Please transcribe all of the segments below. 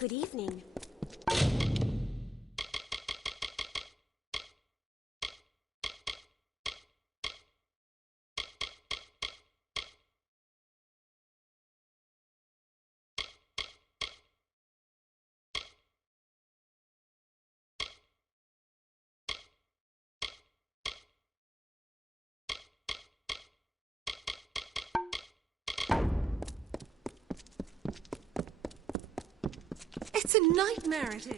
Good evening. It's a nightmare, it is.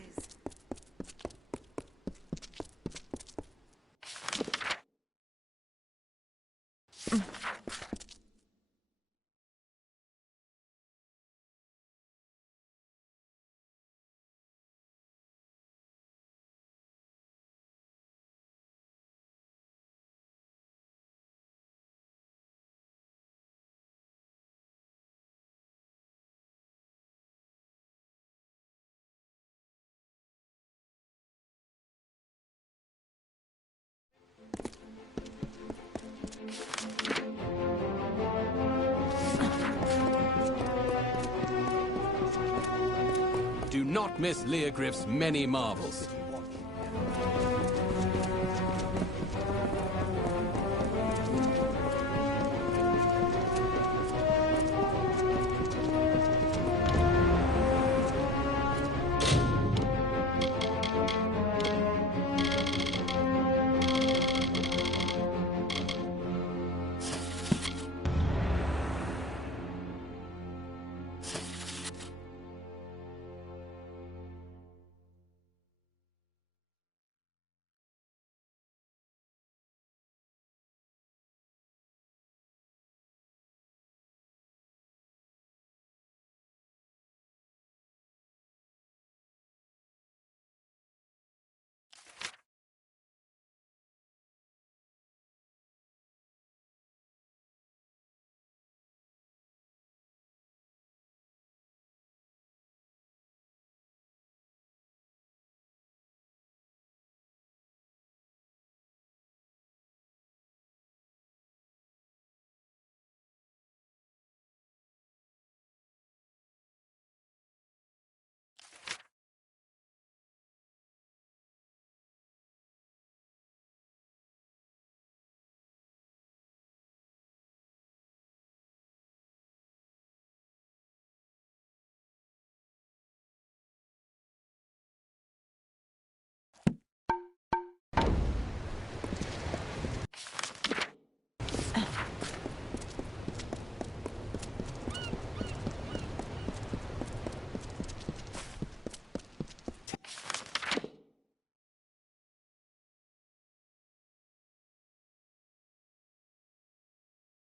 Do not miss Leogriff's many marvels.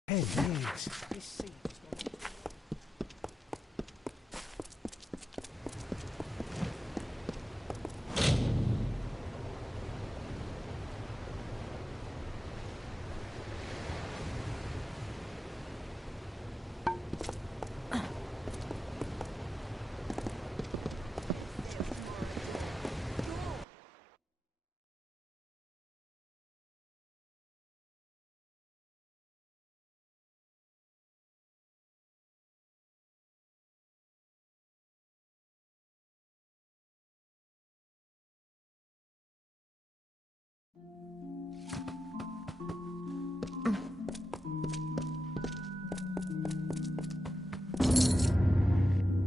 Hey, yes.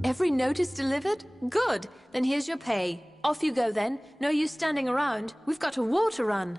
Every note is delivered? Good. Then here's your pay. Off you go then. No use standing around. We've got a war to run.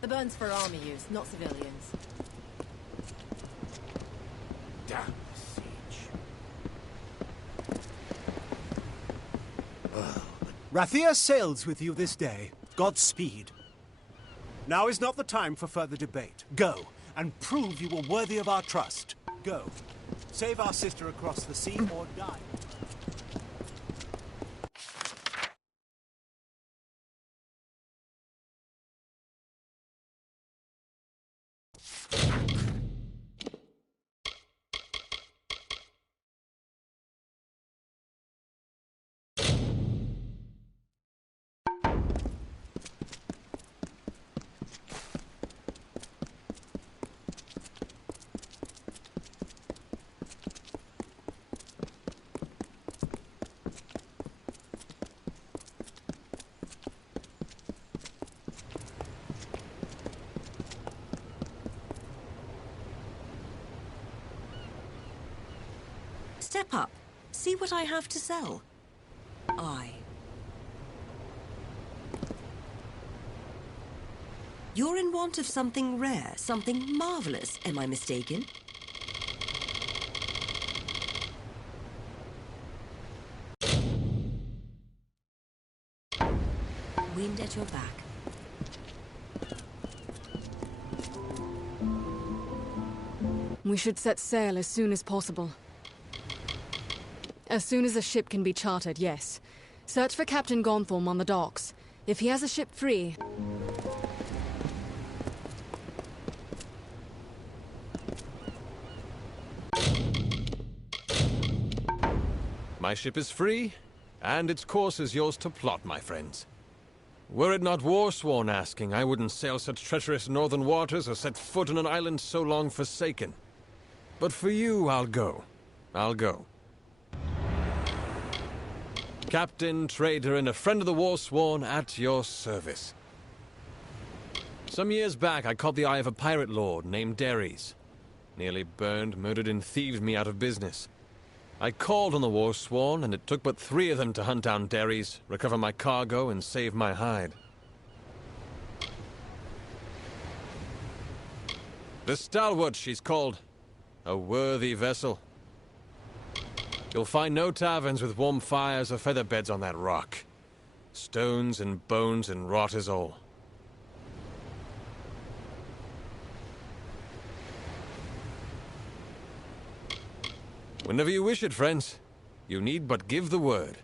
The burn's for army use, not civilians. Damn the siege. Rathia sails with you this day. Godspeed. Now is not the time for further debate. Go, and prove you were worthy of our trust. Go. Save our sister across the sea or die. Step up. See what I have to sell. You're in want of something rare, something marvelous, am I mistaken? Wind at your back. We should set sail as soon as possible. As soon as a ship can be chartered, yes. Search for Captain Gonthorm on the docks. If he has a ship free... My ship is free, and its course is yours to plot, my friends. Were it not war-sworn asking, I wouldn't sail such treacherous northern waters or set foot on an island so long forsaken. But for you, I'll go. I'll go. Captain, trader, and a friend of the war-sworn at your service. Some years back, I caught the eye of a pirate lord named Derrys. Nearly burned, murdered, and thieved me out of business. I called on the war-sworn, and it took but 3 of them to hunt down Derrys, recover my cargo, and save my hide. The Stalwart, she's called. A worthy vessel. You'll find no taverns with warm fires or feather beds on that rock. Stones and bones and rot is all. Whenever you wish it, friends. You need but give the word.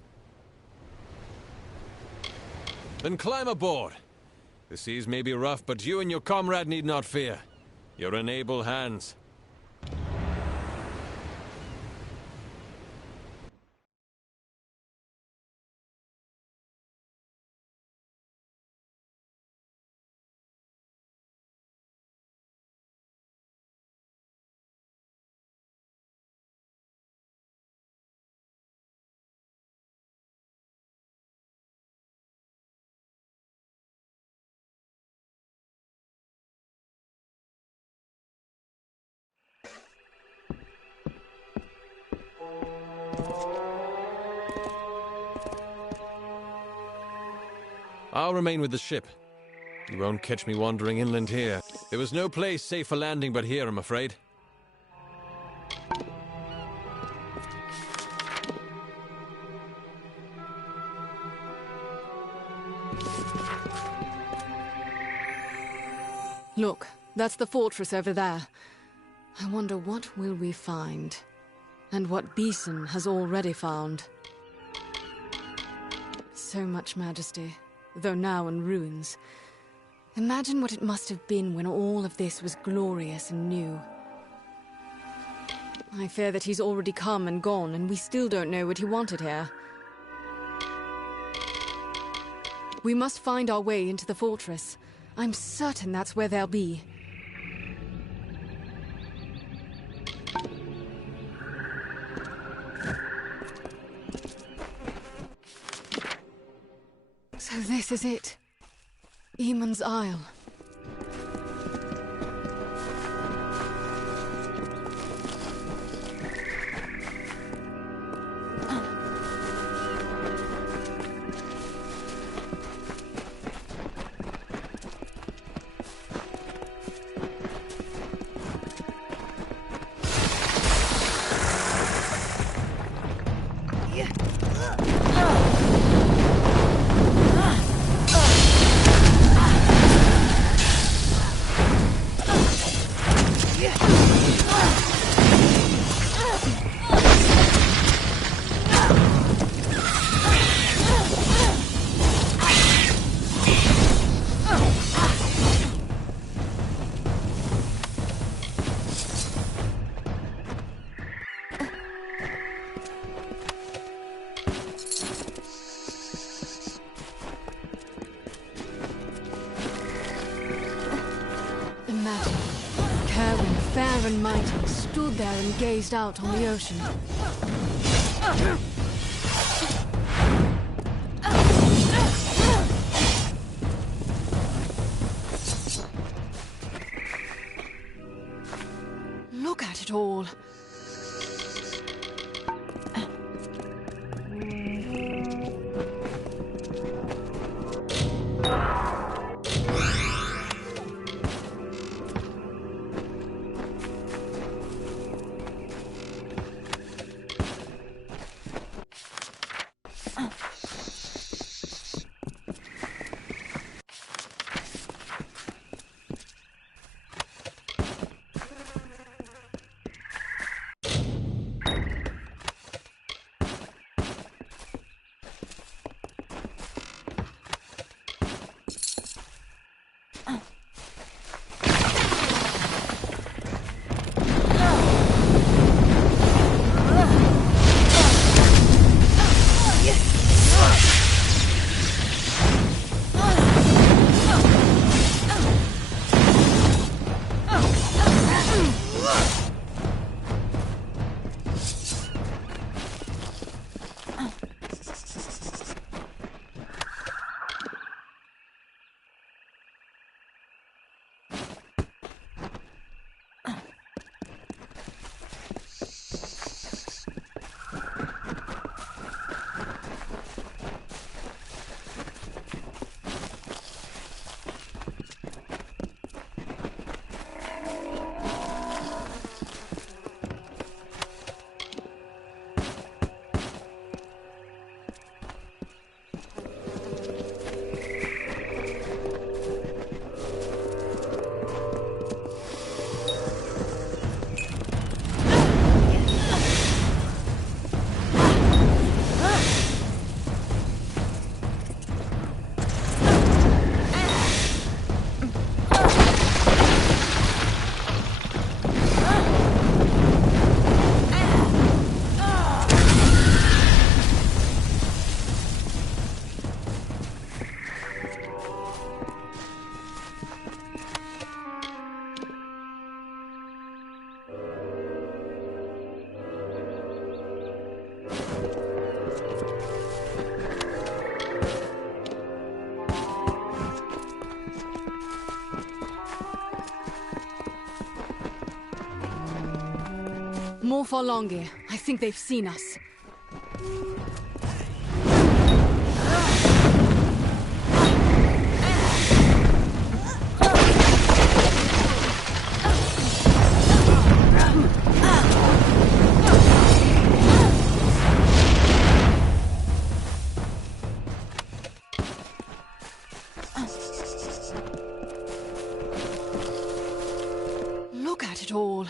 Then climb aboard. The seas may be rough, but you and your comrade need not fear. You're in able hands. I'll remain with the ship. You won't catch me wandering inland here. There was no place safe for landing but here, I'm afraid. Look, that's the fortress over there. I wonder what will we find? And what Beeson has already found. So much majesty, though now in ruins. Imagine what it must have been when all of this was glorious and new. I fear that he's already come and gone, and we still don't know what he wanted here. We must find our way into the fortress. I'm certain that's where they'll be. So this is it. Eamon's Isle. there and gazed out on the ocean. Look at it all. More for longer. I think they've seen us. Look at it all.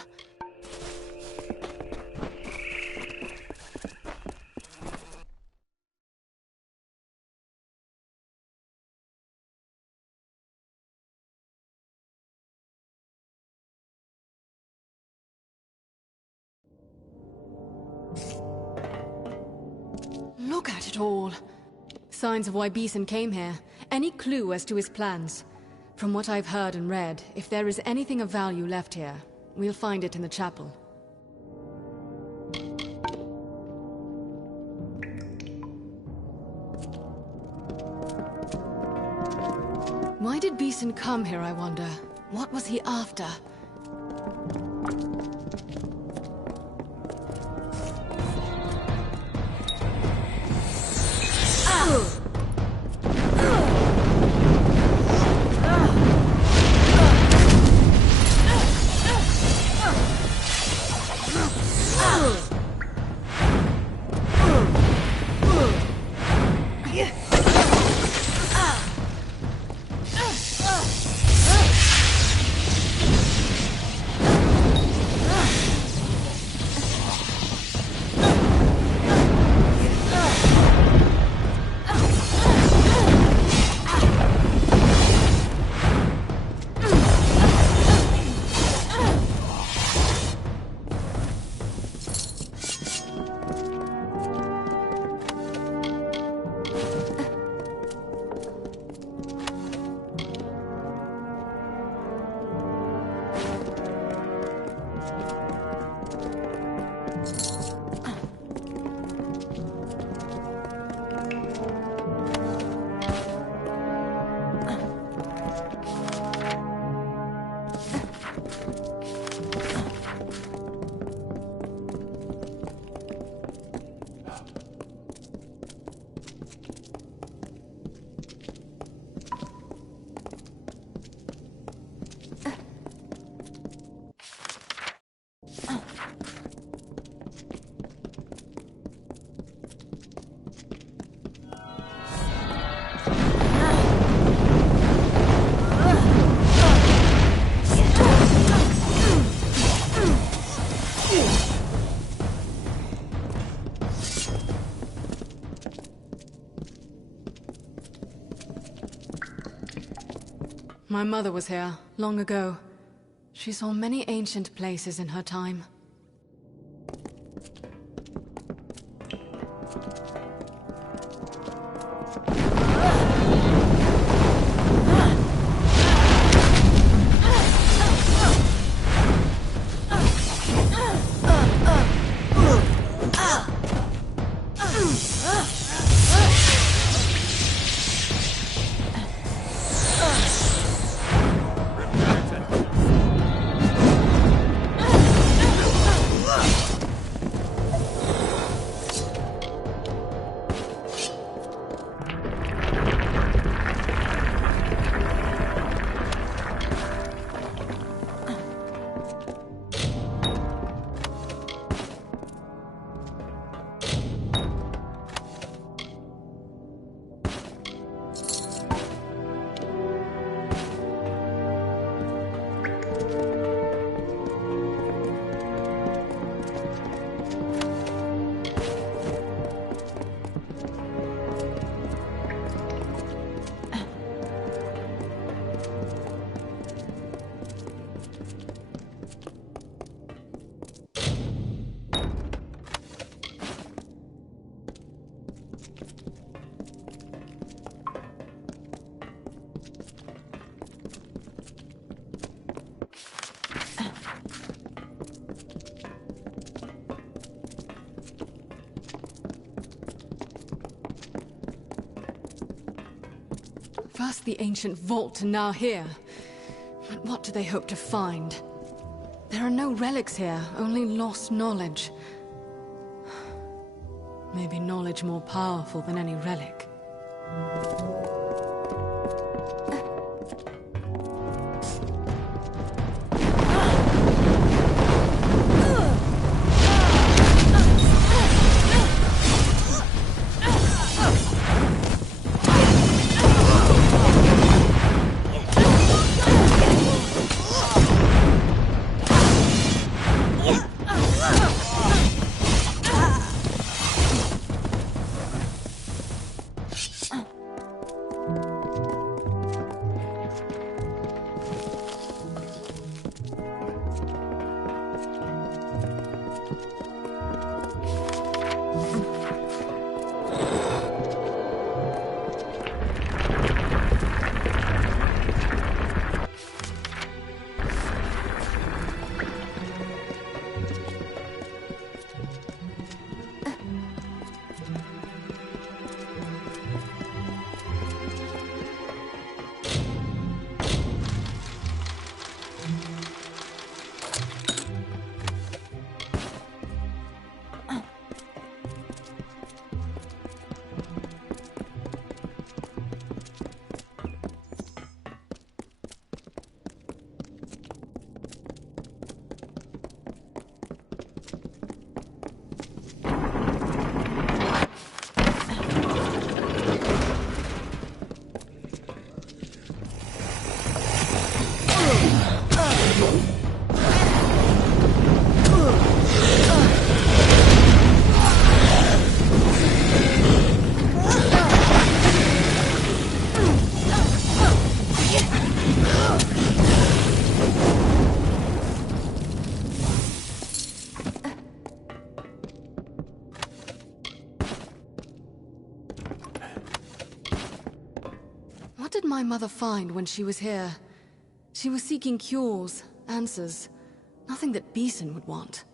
Look at it all. Signs of why Beeson came here. Any clue as to his plans? From what I've heard and read, if there is anything of value left here, we'll find it in the chapel. Why did Beeson come here, I wonder? What was he after? My mother was here, long ago. She saw many ancient places in her time. First the ancient vault, and now here. But what do they hope to find? There are no relics here, only lost knowledge. Maybe knowledge more powerful than any relic. What did my mother find when she was here? She was seeking cures, answers. Nothing that Beeson would want.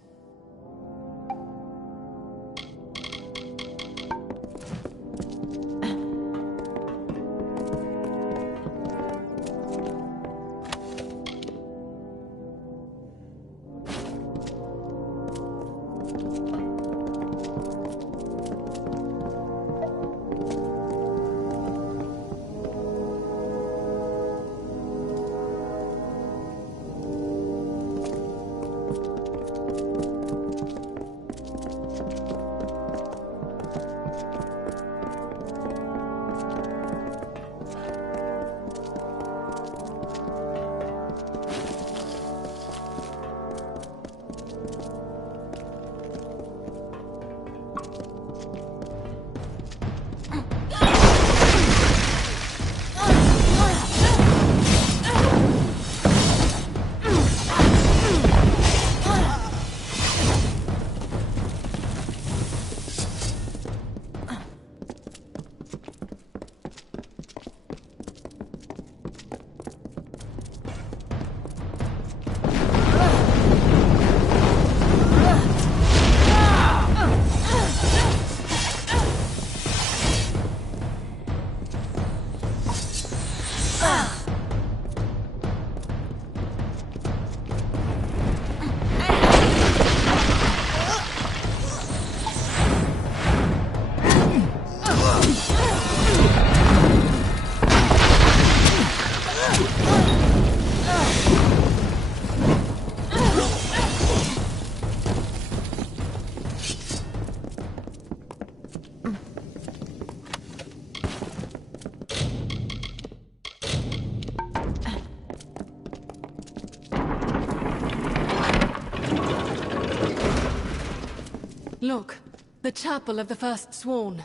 Look, the chapel of the First Sworn.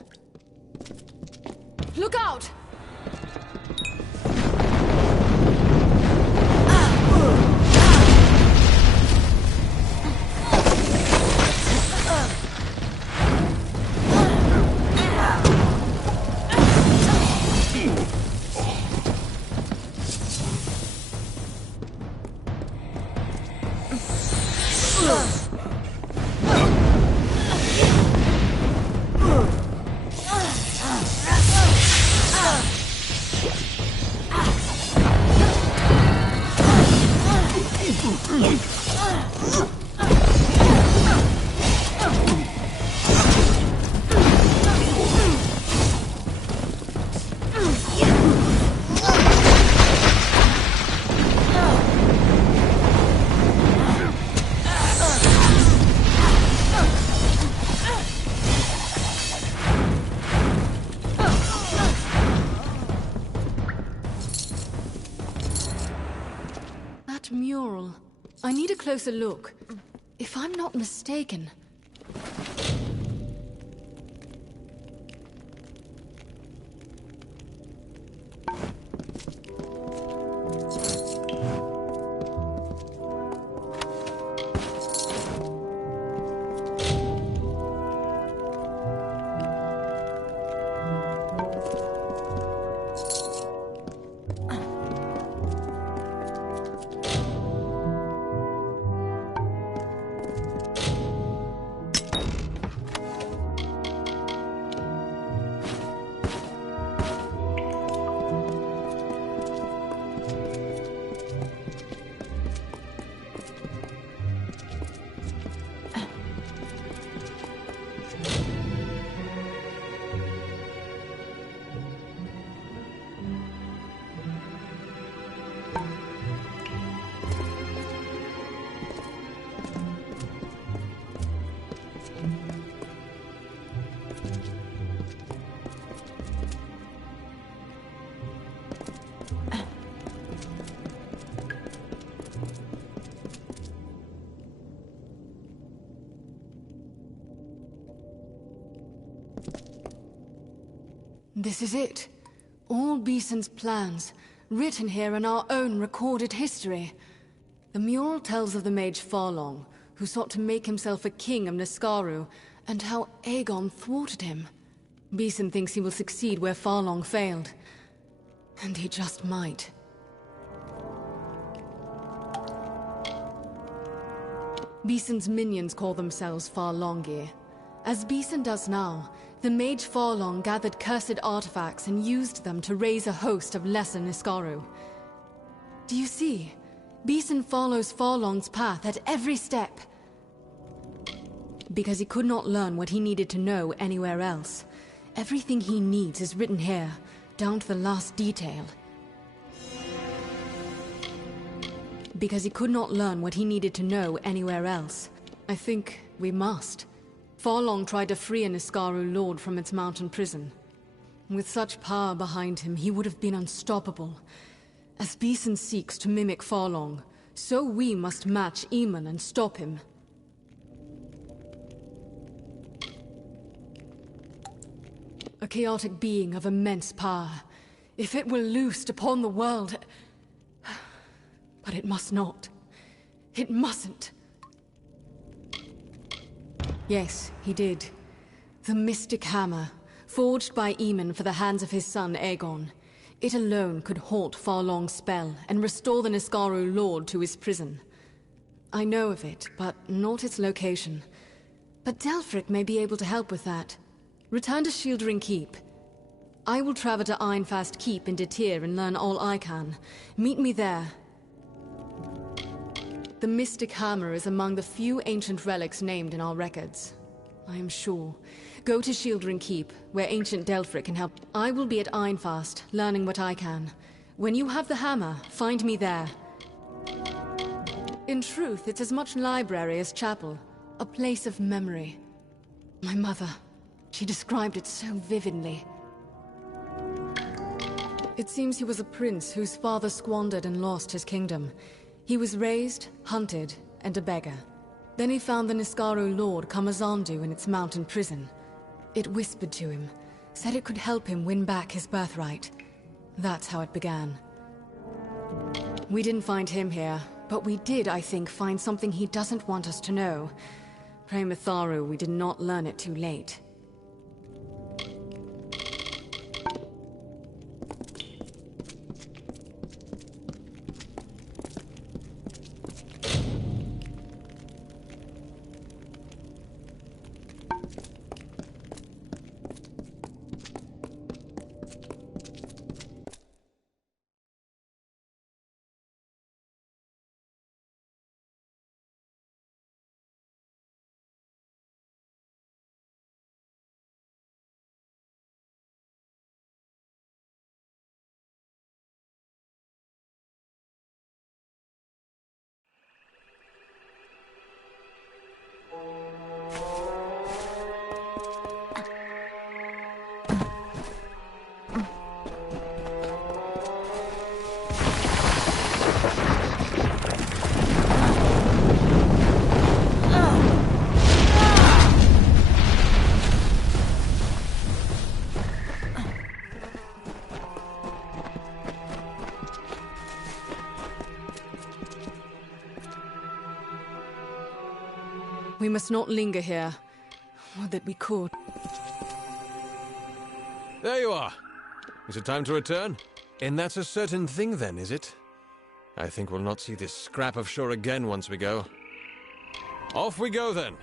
Look out! That mural. I need a closer look. If I'm not mistaken... This is it. All Beeson's plans, written here in our own recorded history. The mural tells of the mage Farlong, who sought to make himself a king of Niskaru, and how Aegon thwarted him. Beeson thinks he will succeed where Farlong failed. And he just might. Beeson's minions call themselves Farlongir. As Beeson does now, the mage Farlong gathered cursed artifacts and used them to raise a host of lesser Niskaru. Do you see? Beeson follows Farlong's path at every step. Because he could not learn what he needed to know anywhere else. Everything he needs is written here, down to the last detail. Because he could not learn what he needed to know anywhere else. I think we must. Farlong tried to free a Niskaru lord from its mountain prison. With such power behind him, he would have been unstoppable. As Beeson seeks to mimic Farlong, so we must match Eamon and stop him. A chaotic being of immense power. If it were loosed upon the world... But it must not. It mustn't. Yes, he did. The mystic hammer, forged by Eamon for the hands of his son Aegon. It alone could halt Farlong's spell and restore the Niskaru lord to his prison. I know of it, but not its location. But Delphric may be able to help with that. Return to Shieldring Keep. I will travel to Ironfast Keep in Detir and learn all I can. Meet me there. The mystic hammer is among the few ancient relics named in our records. I am sure. Go to Shieldring Keep, where ancient Delphric can help. I will be at Ironfast, learning what I can. When you have the hammer, find me there. In truth, it's as much library as chapel. A place of memory. My mother, she described it so vividly. It seems he was a prince whose father squandered and lost his kingdom. He was raised, hunted, and a beggar. Then he found the Niskaru lord Kamazandu in its mountain prison. It whispered to him, said it could help him win back his birthright. That's how it began. We didn't find him here, but we did, I think, find something he doesn't want us to know. Pray Mitharu we did not learn it too late. We must not linger here. Would that we could. There you are. Is it time to return? And that's a certain thing then, is it? I think we'll not see this scrap of shore again once we go. Off we go then.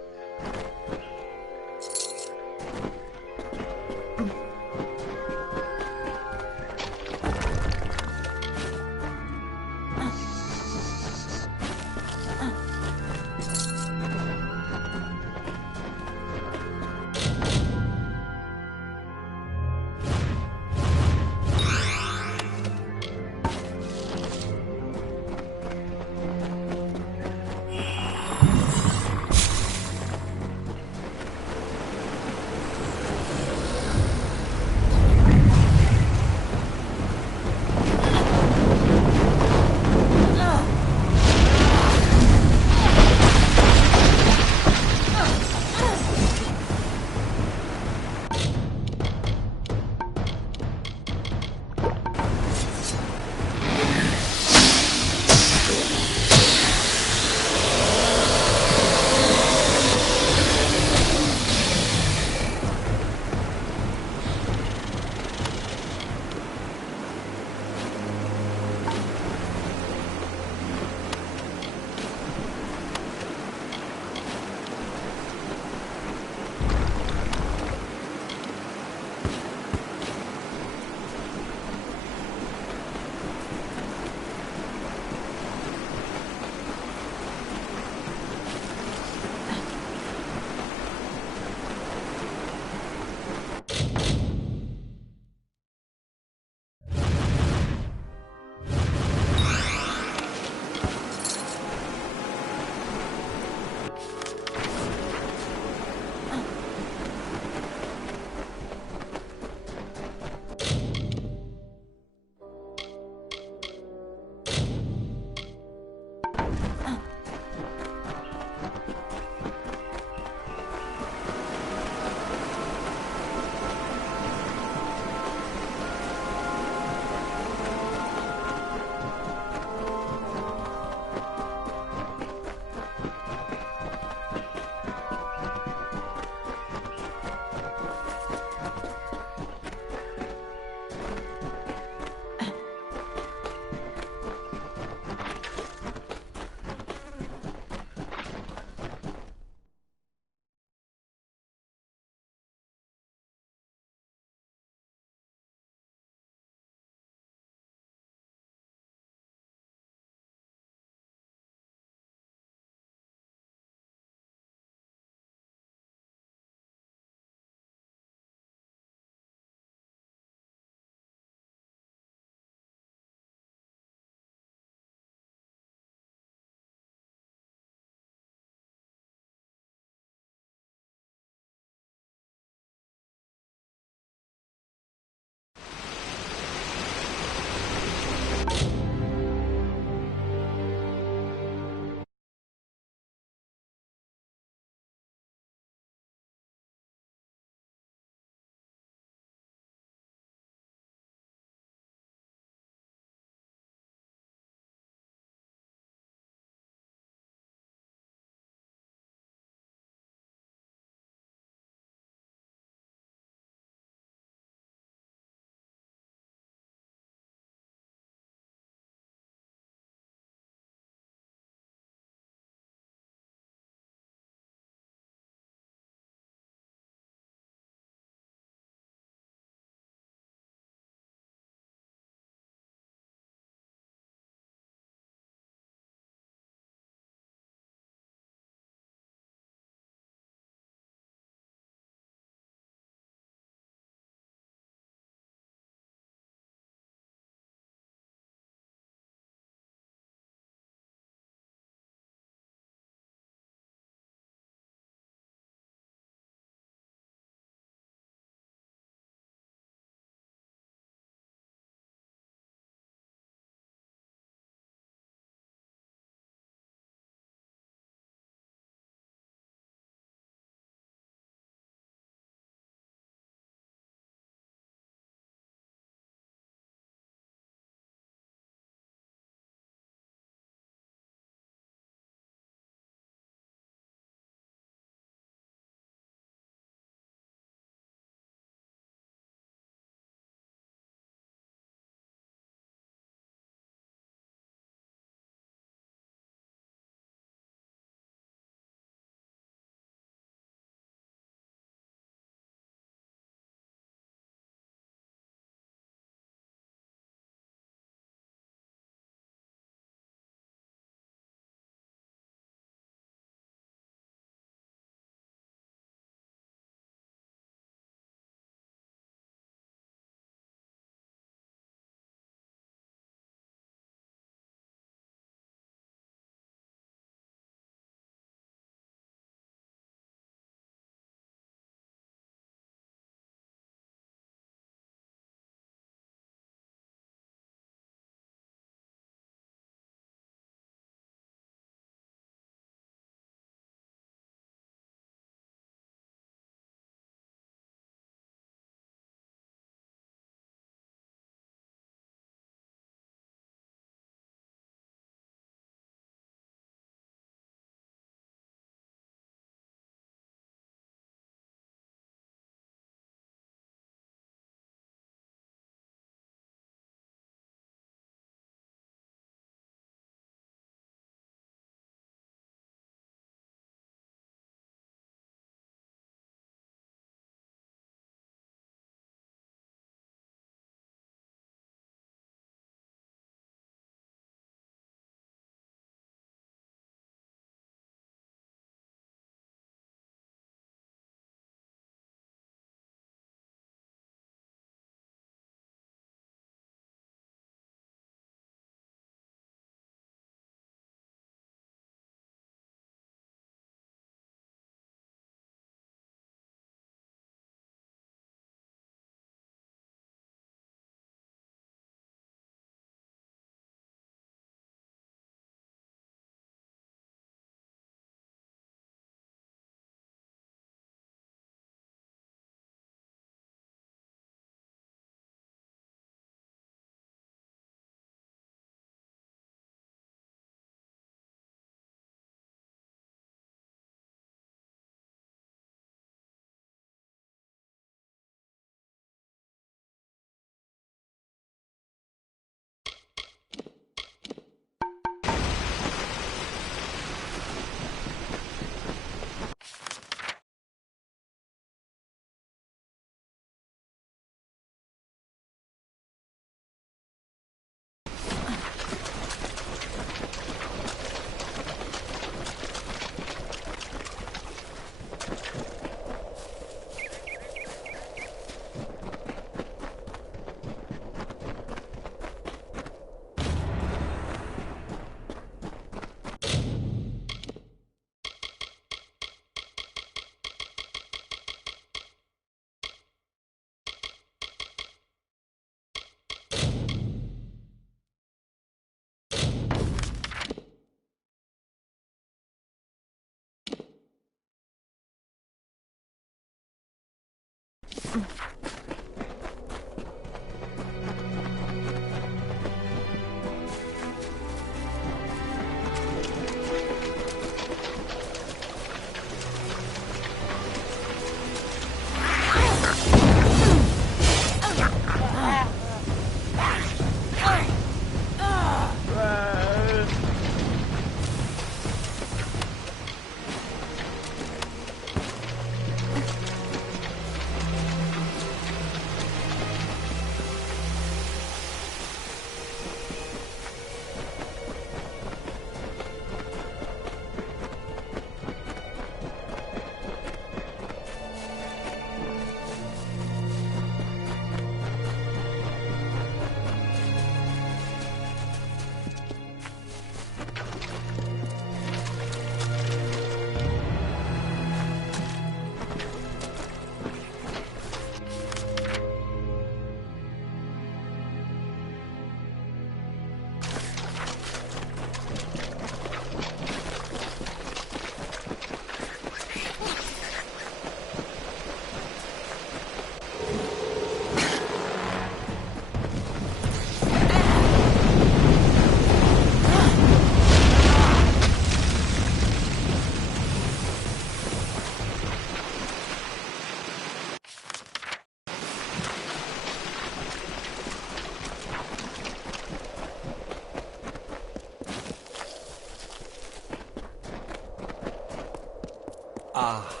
Ah.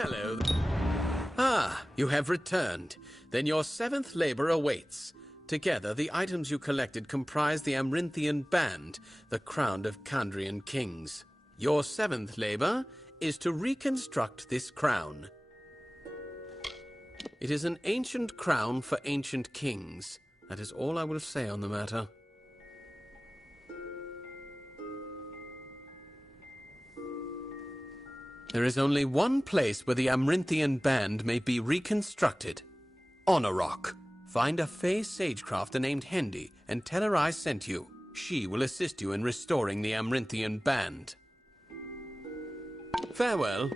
Hello. Ah, you have returned. Then your 7th labor awaits. Together, the items you collected comprise the Amrinthian Band, the crown of Kandrian kings. Your 7th labor is to reconstruct this crown. It is an ancient crown for ancient kings. That is all I will say on the matter. There is only one place where the Amrinthian Band may be reconstructed. On a rock. Find a Fey sagecrafter named Hendy and tell her I sent you. She will assist you in restoring the Amrinthian Band. Farewell.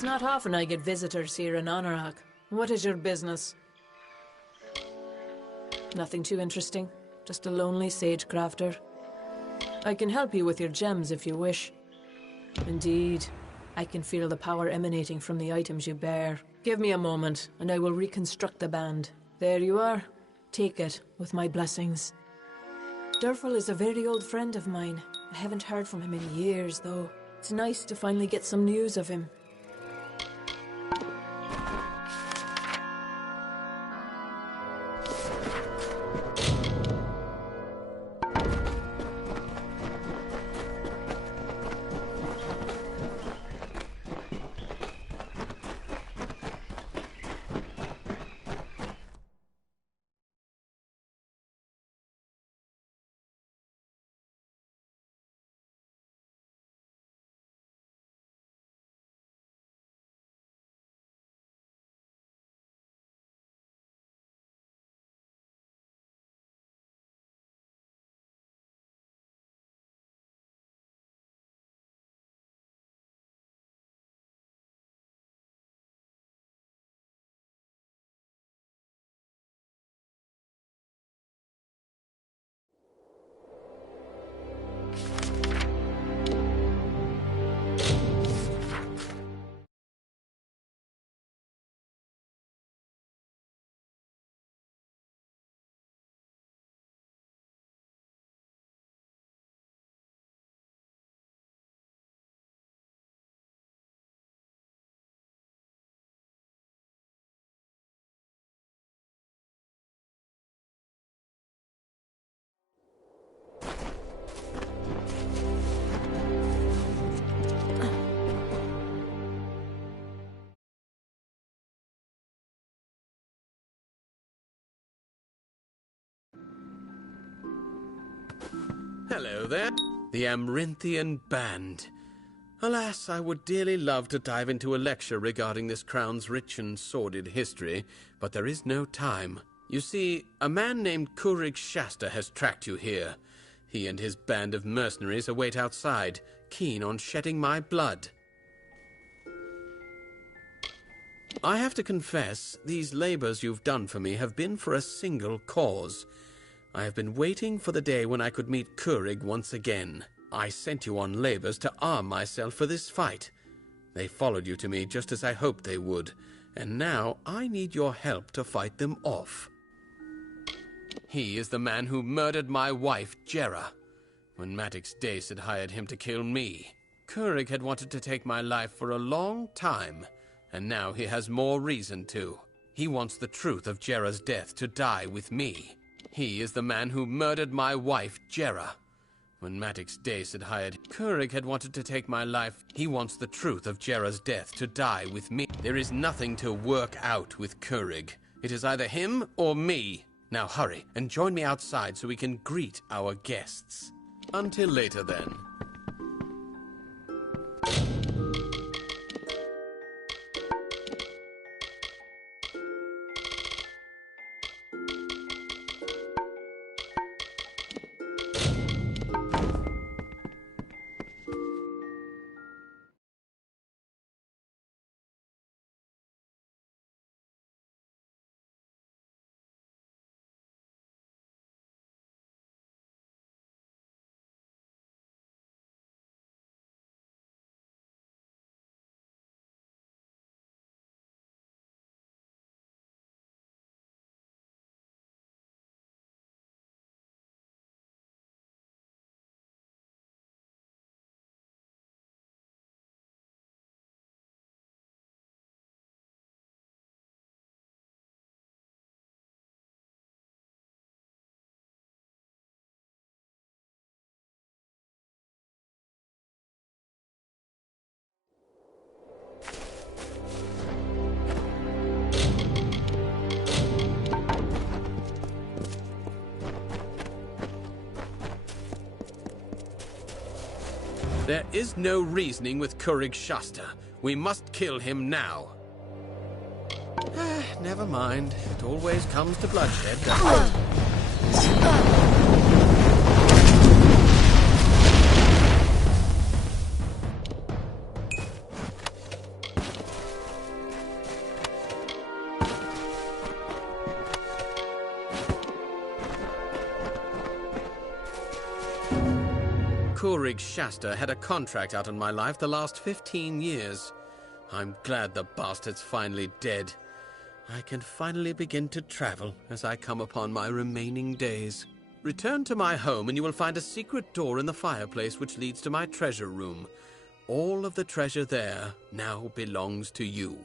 It's not often I get visitors here in Anorak. What is your business? Nothing too interesting. Just a lonely sage crafter. I can help you with your gems if you wish. Indeed, I can feel the power emanating from the items you bear. Give me a moment, and I will reconstruct the band. There you are. Take it, with my blessings. Durfel is a very old friend of mine. I haven't heard from him in years, though. It's nice to finally get some news of him. Hello there. The Amrinthian Band. Alas, I would dearly love to dive into a lecture regarding this crown's rich and sordid history, but there is no time. You see, a man named Kurig Shasta has tracked you here. He and his band of mercenaries await outside, keen on shedding my blood. I have to confess, these labors you've done for me have been for a single cause. I have been waiting for the day when I could meet Kurig once again. I sent you on labors to arm myself for this fight. They followed you to me just as I hoped they would, and now I need your help to fight them off. He is the man who murdered my wife, Jera, when Maddox Dace had hired him to kill me. Kurig had wanted to take my life for a long time, and now he has more reason to. He wants the truth of Jera's death to die with me. He is the man who murdered my wife, Jera, when Maddox Dace had hired. Kurig had wanted to take my life. He wants the truth of Jera's death to die with me. There is nothing to work out with Kurig. It is either him or me. Now hurry, and join me outside so we can greet our guests. Until later, then. There is no reasoning with Kurig Shasta. We must kill him now. Never mind. It always comes to bloodshed, doesn't it? Kurig Shasta had a contract out on my life the last 15 years. I'm glad the bastard's finally dead. I can finally begin to travel as I come upon my remaining days. Return to my home and you will find a secret door in the fireplace which leads to my treasure room. All of the treasure there now belongs to you.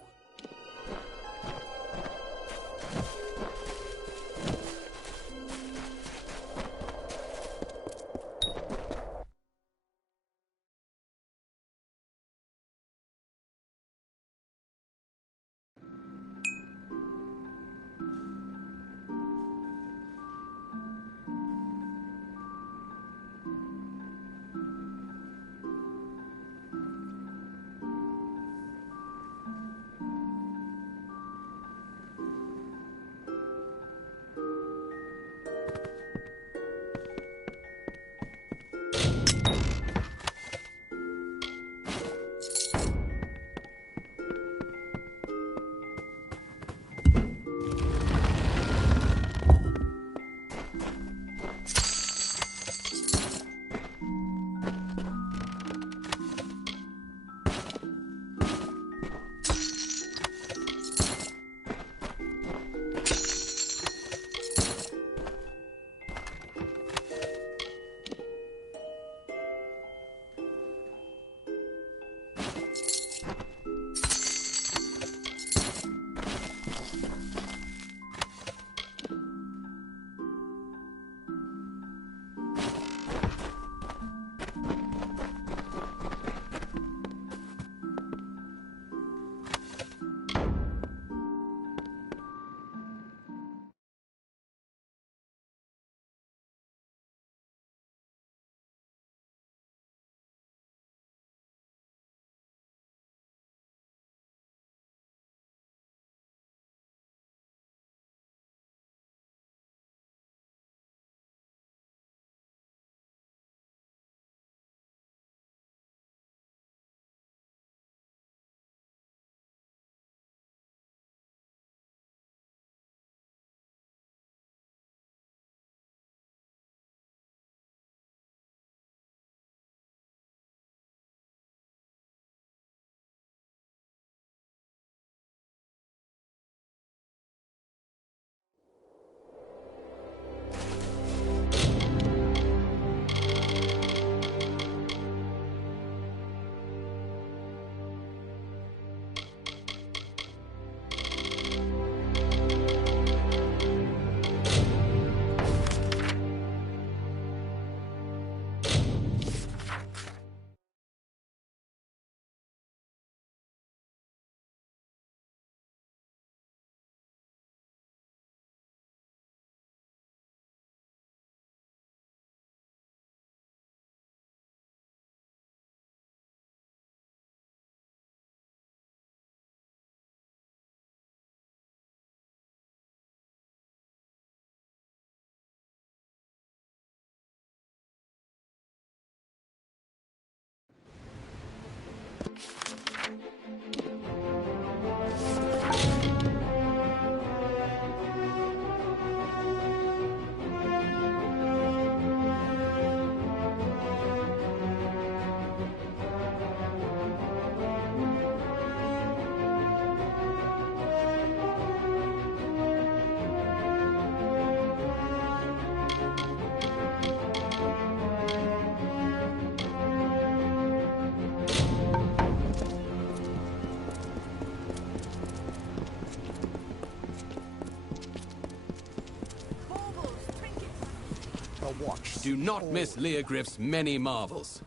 the watch. Do not miss Leogriff's many marvels.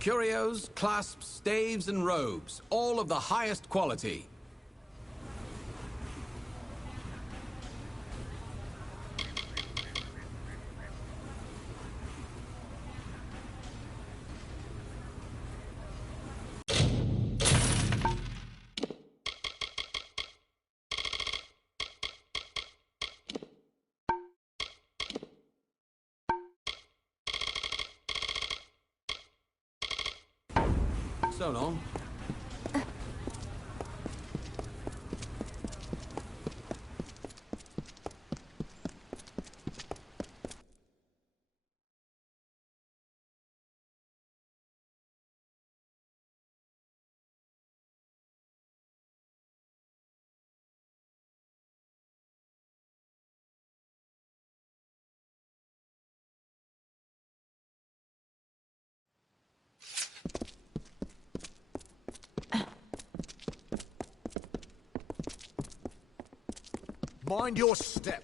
Curios, clasps, staves, and robes, all of the highest quality. So long. Mind your step.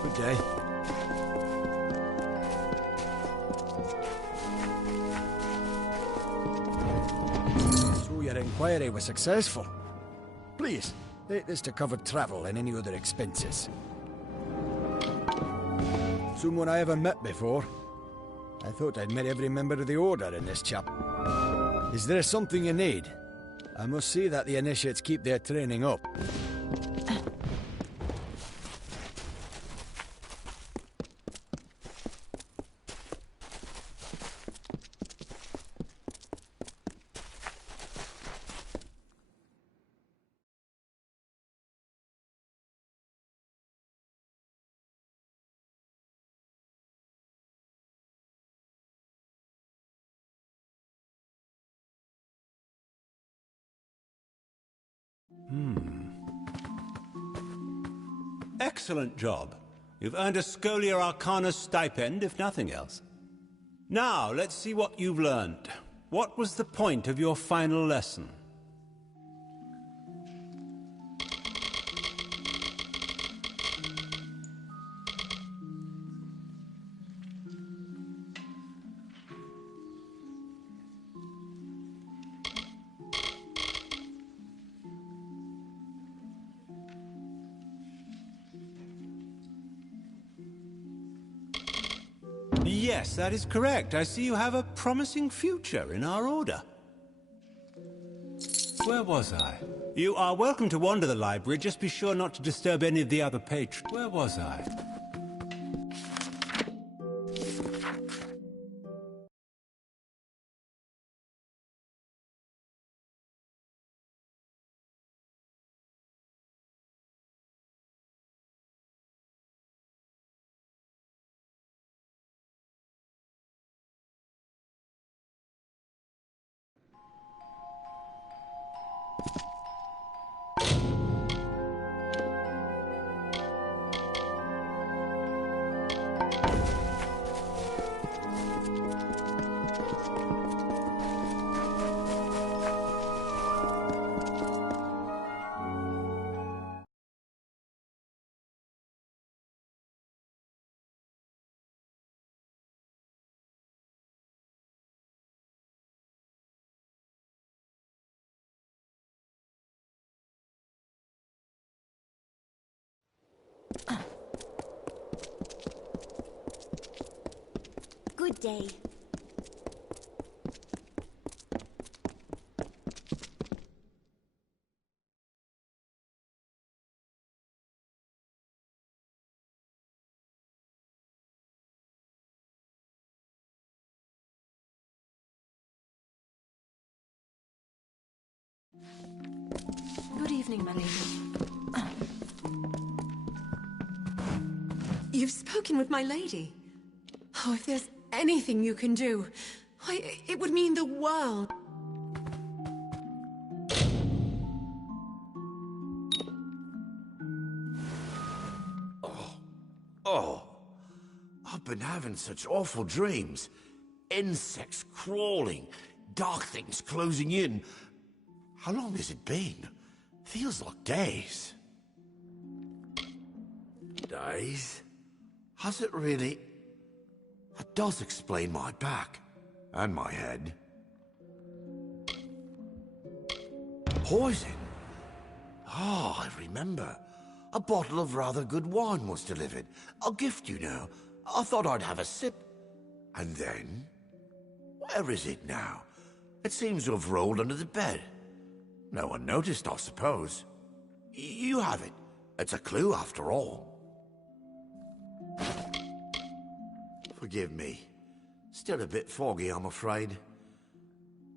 Good day. So your inquiry was successful. Please, take this to cover travel and any other expenses. Someone I haven't met before. I thought I'd met every member of the Order in this chap. Is there something you need? I must see that the initiates keep their training up. Excellent job. You've earned a Scholia Arcana stipend, if nothing else. Now, let's see what you've learned. What was the point of your final lesson? Yes, that is correct. I see you have a promising future in our order. Where was I? You are welcome to wander the library. Just be sure not to disturb any of the other patrons. Where was I? Good day. Good evening, my lady. You've spoken with my lady. Oh, if there's anything you can do, why, it would mean the world. Oh, I've been having such awful dreams. Insects crawling, dark things closing in. How long has it been? Feels like days. Days? Has it really? That does explain my back. And my head. Poison? Oh, I remember. A bottle of rather good wine was delivered. A gift, you know. I thought I'd have a sip. And then? Where is it now? It seems to have rolled under the bed. No one noticed, I suppose. You have it. It's a clue, after all. Forgive me. Still a bit foggy, I'm afraid.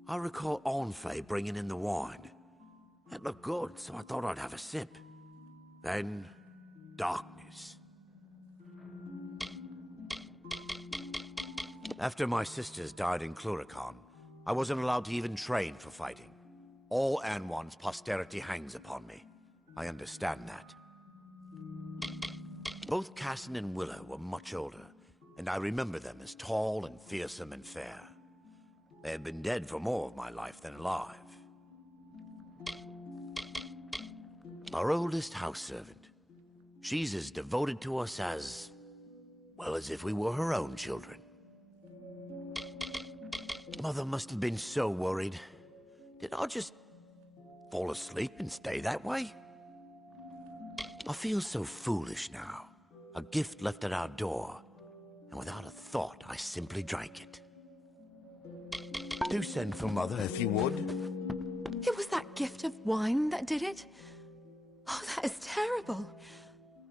I recall Onfei bringing in the wine. It looked good, so I thought I'd have a sip. Then, darkness. After my sisters died in Cluracan, I wasn't allowed to even train for fighting. All Anwan's posterity hangs upon me. I understand that. Both Cassin and Willow were much older, and I remember them as tall and fearsome and fair. They had been dead for more of my life than alive. Our oldest house servant. She's as devoted to us as... well, as if we were her own children. Mother must have been so worried. Did I just fall asleep and stay that way? I feel so foolish now. A gift left at our door, and without a thought, I simply drank it. Do send for Mother if you would. It was that gift of wine that did it? Oh, that is terrible.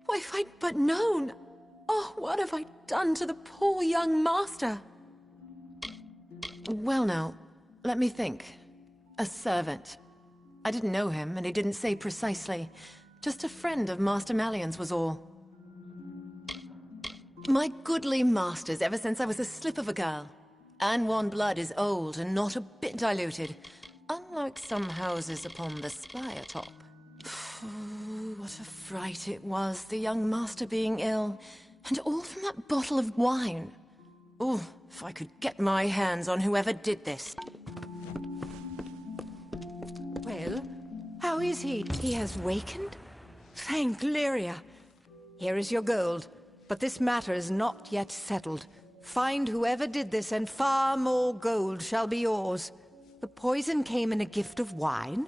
Why, if I'd but known... Oh, what have I done to the poor young master? Well now, let me think. A servant. I didn't know him, and he didn't say precisely. Just a friend of Master Malian's was all. My goodly masters, ever since I was a slip of a girl. Anwan blood is old and not a bit diluted, unlike some houses upon the spire top. What a fright it was, the young master being ill, and all from that bottle of wine. Oh, if I could get my hands on whoever did this. Well, how is he? He has wakened? Thank Lyria. Here is your gold, but this matter is not yet settled. Find whoever did this, and far more gold shall be yours. The poison came in a gift of wine?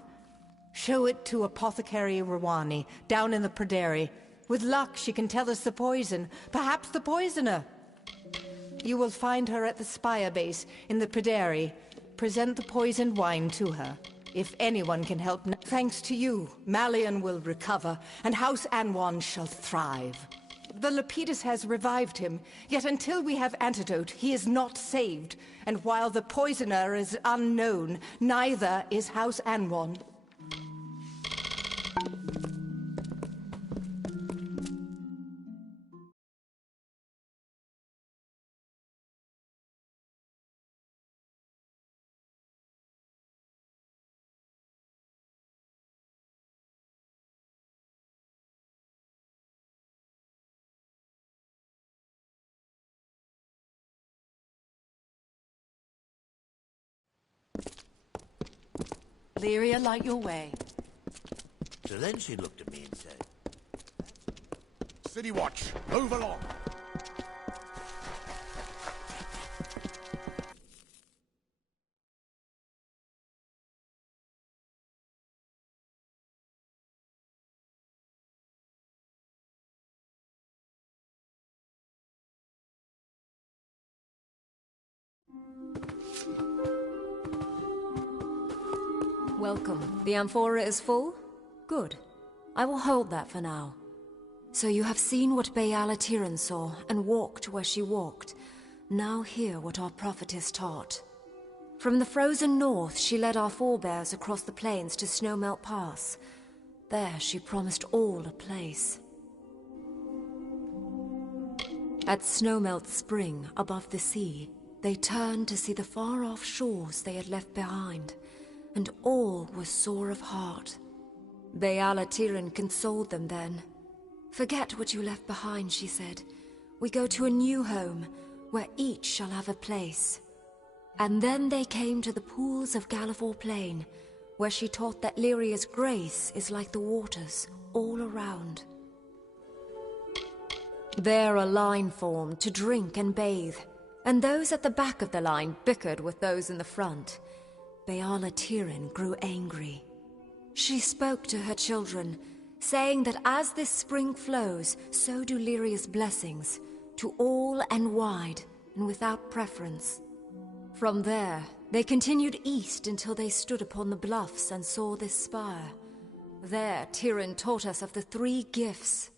Show it to Apothecary Rawani, down in the Pryderi. With luck, she can tell us the poison, perhaps the poisoner. You will find her at the spire base in the Pryderi. Present the poisoned wine to her. If anyone can help, thanks to you, Malian will recover, and House Anwan shall thrive. The Lepidus has revived him, yet until we have antidote, he is not saved. And while the poisoner is unknown, neither is House Anwan. Lyria, light your way. So then she looked at me and said... City Watch, move along. Welcome. The amphora is full? Good. I will hold that for now. So you have seen what Bayala Tiran saw, and walked where she walked. Now hear what our prophetess taught. From the frozen north, she led our forebears across the plains to Snowmelt Pass. There she promised all a place. At Snowmelt Spring, above the sea, they turned to see the far-off shores they had left behind, and all was sore of heart. Beala Tirin consoled them then. "Forget what you left behind," she said. "We go to a new home, where each shall have a place." And then they came to the pools of Gallivore Plain, where she taught that Lyria's grace is like the waters all around. There a line formed to drink and bathe, and those at the back of the line bickered with those in the front. Beala Tirin grew angry. She spoke to her children, saying that as this spring flows, so do Lyria's blessings, to all and wide, and without preference. From there, they continued east until they stood upon the bluffs and saw this spire. There, Tirin taught us of the 3 gifts.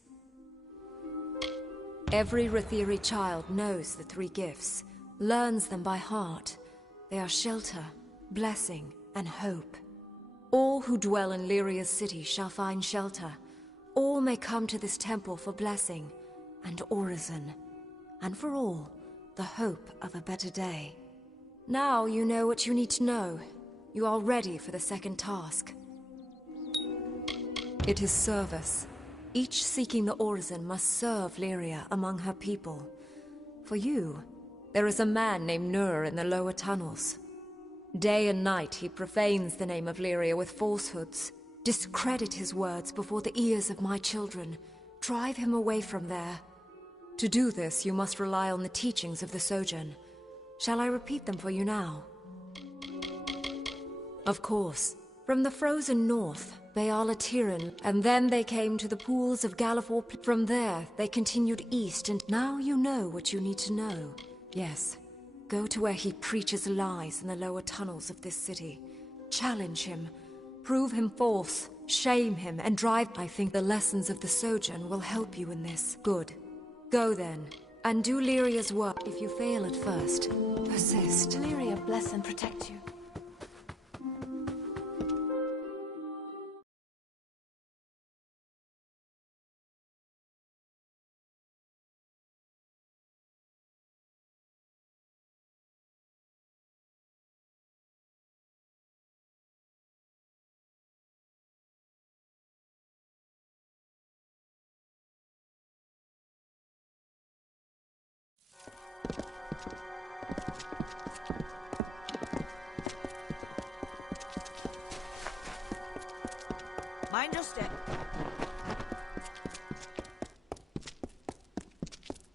Every Rethiri child knows the 3 gifts, learns them by heart. They are shelter, blessing, and hope. All who dwell in Lyria's city shall find shelter. All may come to this temple for blessing, and orison, and for all, the hope of a better day. Now you know what you need to know. You are ready for the second task. It is service. Each seeking the orison must serve Lyria among her people. For you, there is a man named Nur in the lower tunnels. Day and night he profanes the name of Lyria with falsehoods. Discredit his words before the ears of my children. Drive him away from there. To do this, you must rely on the teachings of the Sojourn. Shall I repeat them for you now? Of course. From the frozen north, Beala Tirin, and then they came to the pools of Gallivore. From there, they continued east, and now you know what you need to know. Yes, go to where he preaches lies in the lower tunnels of this city. Challenge him, prove him false, shame him, and drive. I think the lessons of the Sojourn will help you in this. Good. Go then, and do Lyria's work. If you fail at first, persist. Lyria bless and protect you. Mind your step.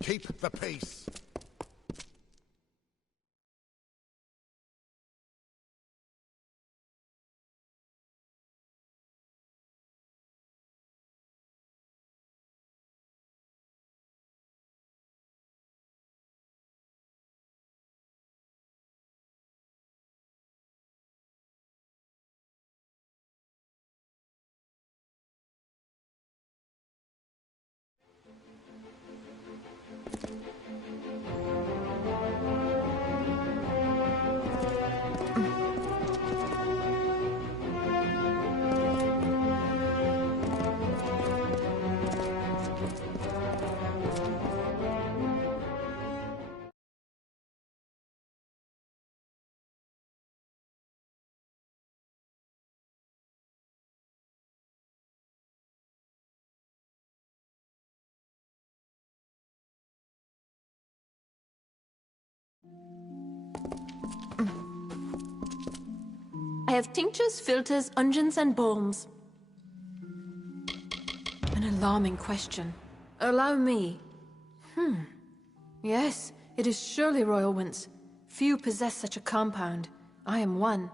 Keep the peace. I have tinctures, filters, unguents, and balms. An alarming question. Allow me. Yes, it is surely royal winds. Few possess such a compound. I am one.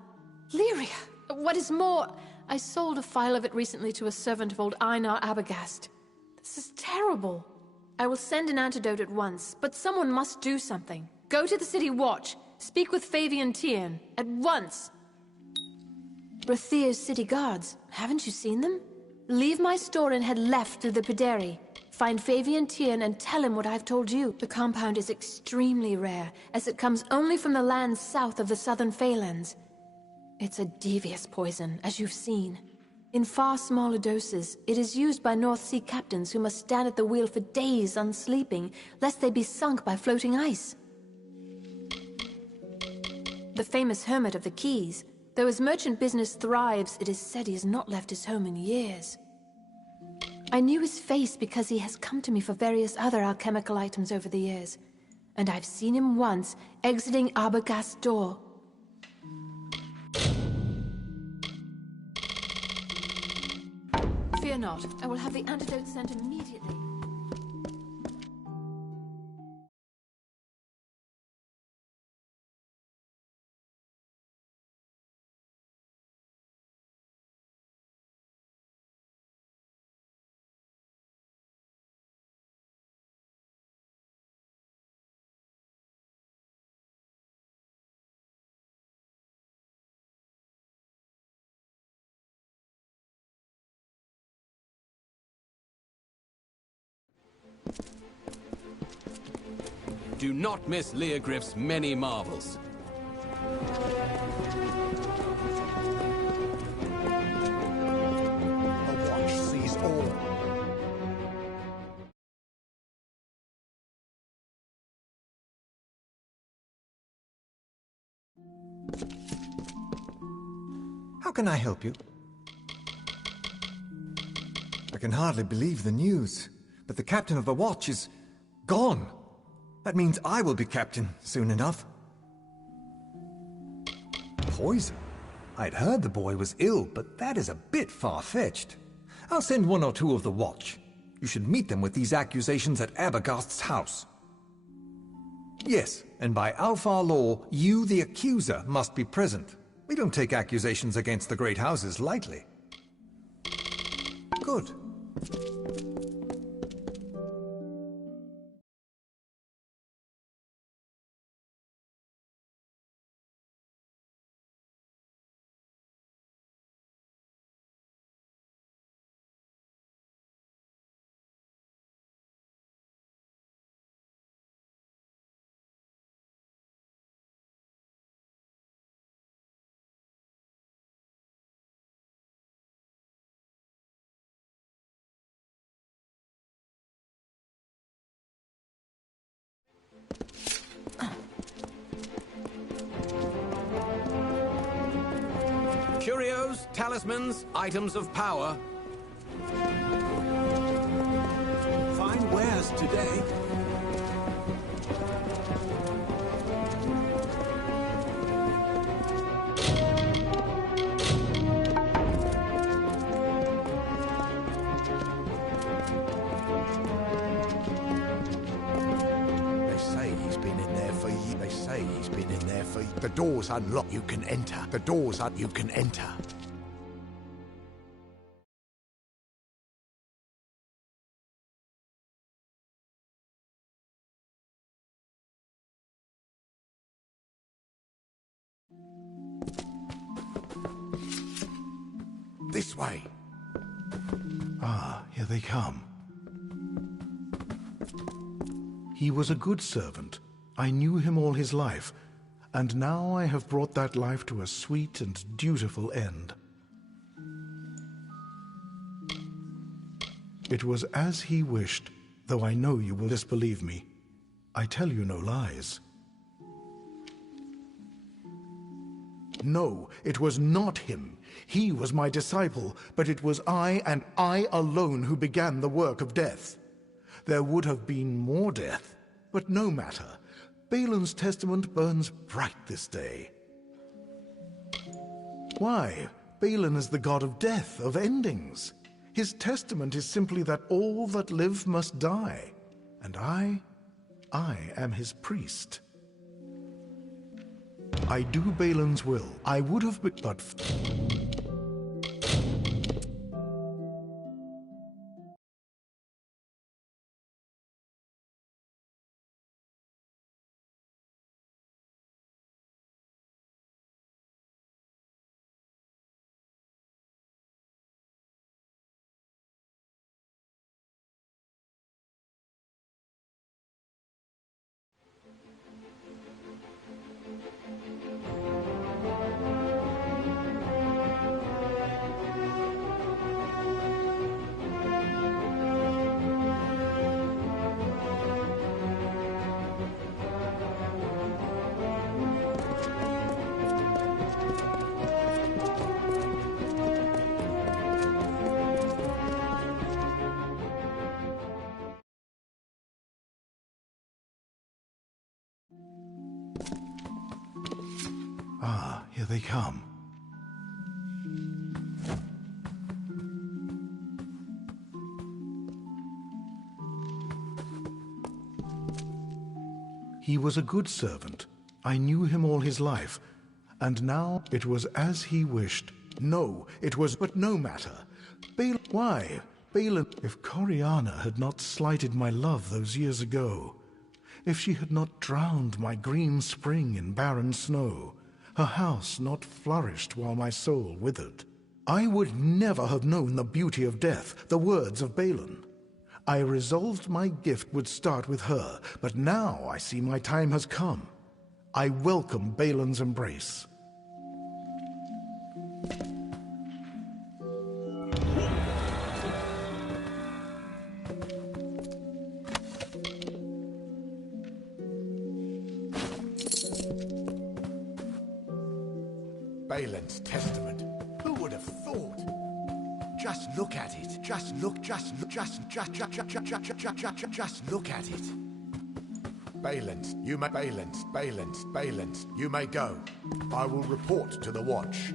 Lyria! What is more, I sold a phial of it recently to a servant of old Einar Abagast. This is terrible. I will send an antidote at once, but someone must do something. Go to the city watch. Speak with Favian Tian. At once! Rathir's city guards. Haven't you seen them? Leave my store and head left through the Pederi. Find Favian Tian and tell him what I've told you. The compound is extremely rare, as it comes only from the lands south of the southern Phalanx. It's a devious poison, as you've seen. In far smaller doses, it is used by North Sea captains who must stand at the wheel for days unsleeping, lest they be sunk by floating ice. The famous Hermit of the Keys, though his merchant business thrives, it is said he has not left his home in years. I knew his face because he has come to me for various other alchemical items over the years, and I've seen him once exiting Arbogast's door. Fear not, I will have the antidote sent immediately. Do not miss Leogryph's many marvels. A watch sees all. How can I help you? I can hardly believe the news, but the captain of the watch is gone. That means I will be captain soon enough. Poison? I'd heard the boy was ill, but that is a bit far-fetched. I'll send one or two of the watch. You should meet them with these accusations at Arbogast's house. Yes, and by Alfar law, you, the accuser, must be present. We don't take accusations against the great houses lightly. Good. Curios, talismans, items of power. Fine wares today. They say he's been in there for years. They say he's been in there for years. The door's unlocked. You can enter. The door's up. You can enter. This way. Ah, here they come. He was a good servant. I knew him all his life, and now I have brought that life to a sweet and dutiful end. It was as he wished, though I know you will disbelieve me. I tell you no lies. No, it was not him. He was my disciple, but it was I, and I alone, who began the work of death. There would have been more death, but no matter. Balin's testament burns bright this day. Why? Balin is the god of death, of endings. His testament is simply that all that live must die. And I am his priest. I do Balin's will. I would have been, but... Ah, here they come. He was a good servant. I knew him all his life. And now it was as he wished. No, it was but no matter. Why? Balin, if Coriana had not slighted my love those years ago, if she had not drowned my green spring in barren snow, her house not flourished while my soul withered, I would never have known the beauty of death, the words of Balin. I resolved my gift would start with her, but now I see my time has come. I welcome Balin's embrace. Balin's testament. Who would have thought? Just look at it. Just look at it. Balins, you may go. I will report to the watch.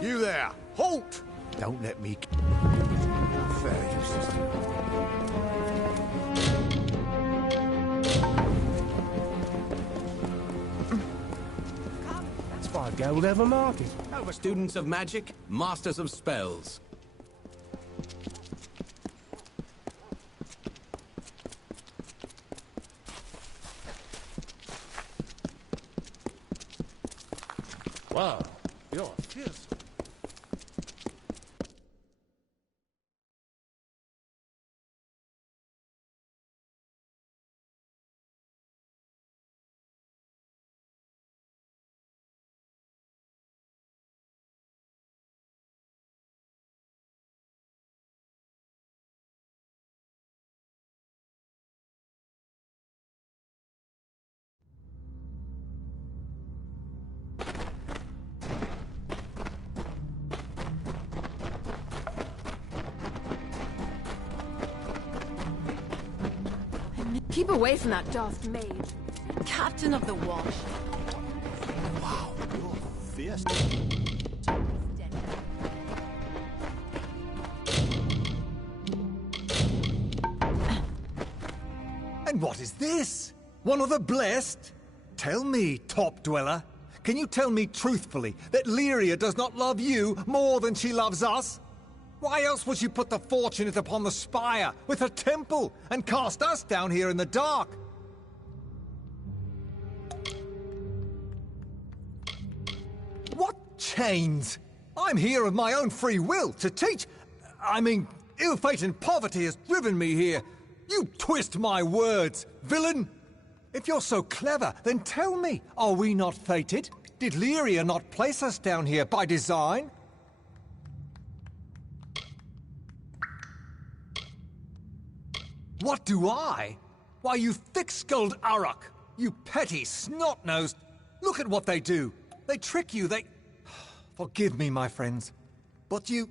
You there! Halt! Don't let me... Fair useless. That's 5 gold ever market. Over students of magic, masters of spells. Wow, you're fierce. Keep away from that daft maid. Captain of the Watch. Wow, you're Yes. And what is this? One of the blessed? Tell me, top dweller, can you tell me truthfully that Lyria does not love you more than she loves us? Why else would she put the fortunate upon the spire with her temple and cast us down here in the dark? What chains? I'm here of my own free will to teach. I mean, ill fate and poverty has driven me here. You twist my words, villain! If you're so clever, then tell me, are we not fated? Did Lyria not place us down here by design? What do I? Why, you thick-skulled Arak! You petty snot-nosed! Look at what they do! They trick you, they... Forgive me, my friends, but you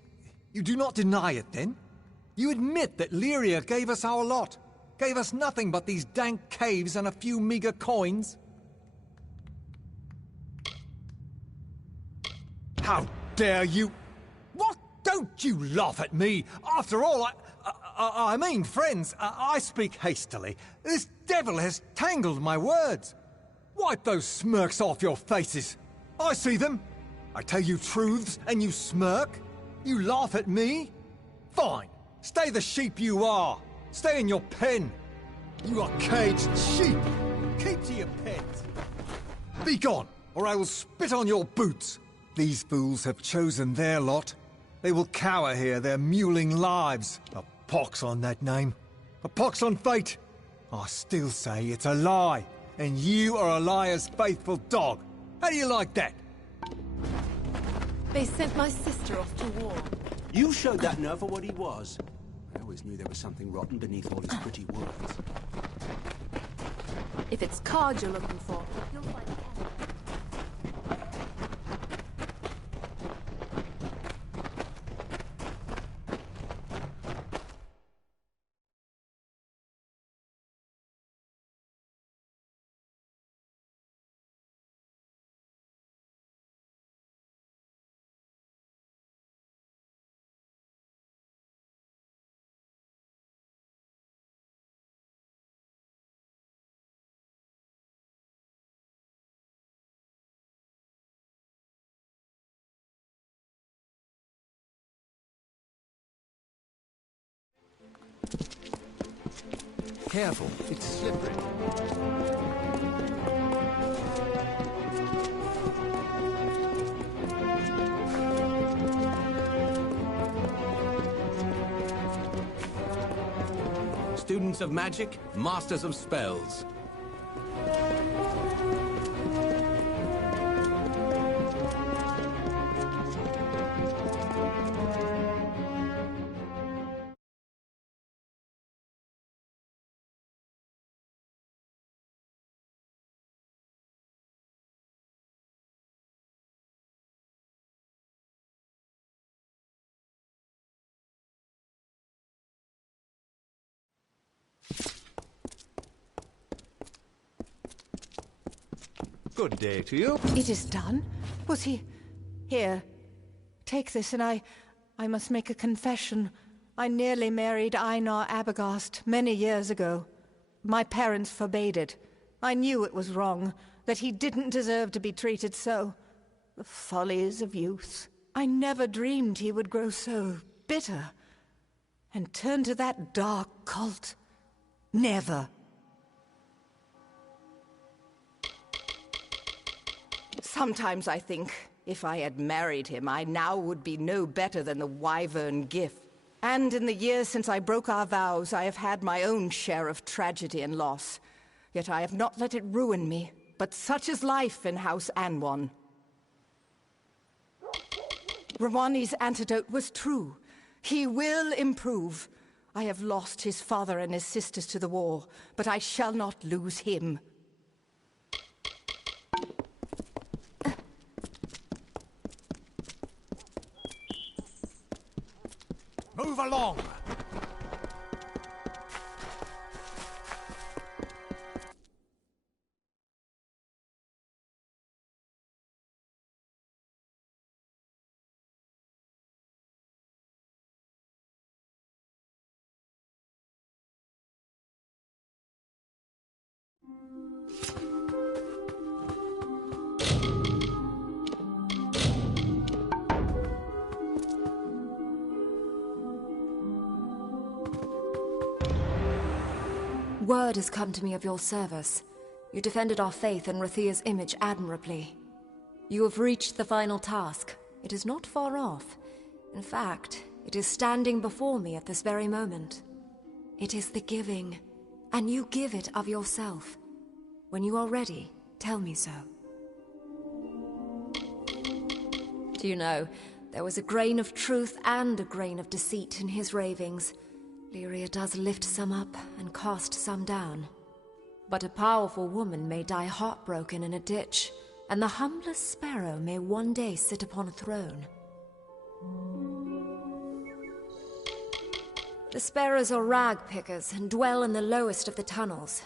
do not deny it, then? You admit that Lyria gave us our lot, gave us nothing but these dank caves and a few meager coins? How dare you? What? Don't you laugh at me! After all, I mean, friends, I speak hastily. This devil has tangled my words. Wipe those smirks off your faces. I see them. I tell you truths, and you smirk? You laugh at me? Fine. Stay the sheep you are. Stay in your pen. You are caged sheep. Keep to your pens. Be gone, or I will spit on your boots. These fools have chosen their lot. They will cower here their mewling lives. A pox on that name. A pox on fate. I still say it's a lie, and you are a liar's faithful dog. How do you like that? They sent my sister off to war. You showed that nerve for what he was. I always knew there was something rotten beneath all his pretty words. If it's cards you're looking for, you'll find it. Careful, it's slippery. Students of magic, masters of spells. Good day to you. It is done? Was he... Here. Take this, and I must make a confession. I nearly married Einar Abagast many years ago. My parents forbade it. I knew it was wrong, that he didn't deserve to be treated so. The follies of youth. I never dreamed he would grow so bitter and turn to that dark cult. Never. Sometimes I think, if I had married him, I now would be no better than the wyvern Gif. And in the years since I broke our vows, I have had my own share of tragedy and loss. Yet I have not let it ruin me, but such is life in House Anwan. Rawani's antidote was true. He will improve. I have lost his father and his sisters to the war, but I shall not lose him. Move along! Word has come to me of your service. You defended our faith and Rathia's image admirably. You have reached the final task. It is not far off. In fact, it is standing before me at this very moment. It is the giving, and you give it of yourself. When you are ready, tell me so. Do you know, there was a grain of truth and a grain of deceit in his ravings. Lyria does lift some up and cast some down. But a powerful woman may die heartbroken in a ditch, and the humblest sparrow may one day sit upon a throne. The sparrows are rag pickers and dwell in the lowest of the tunnels.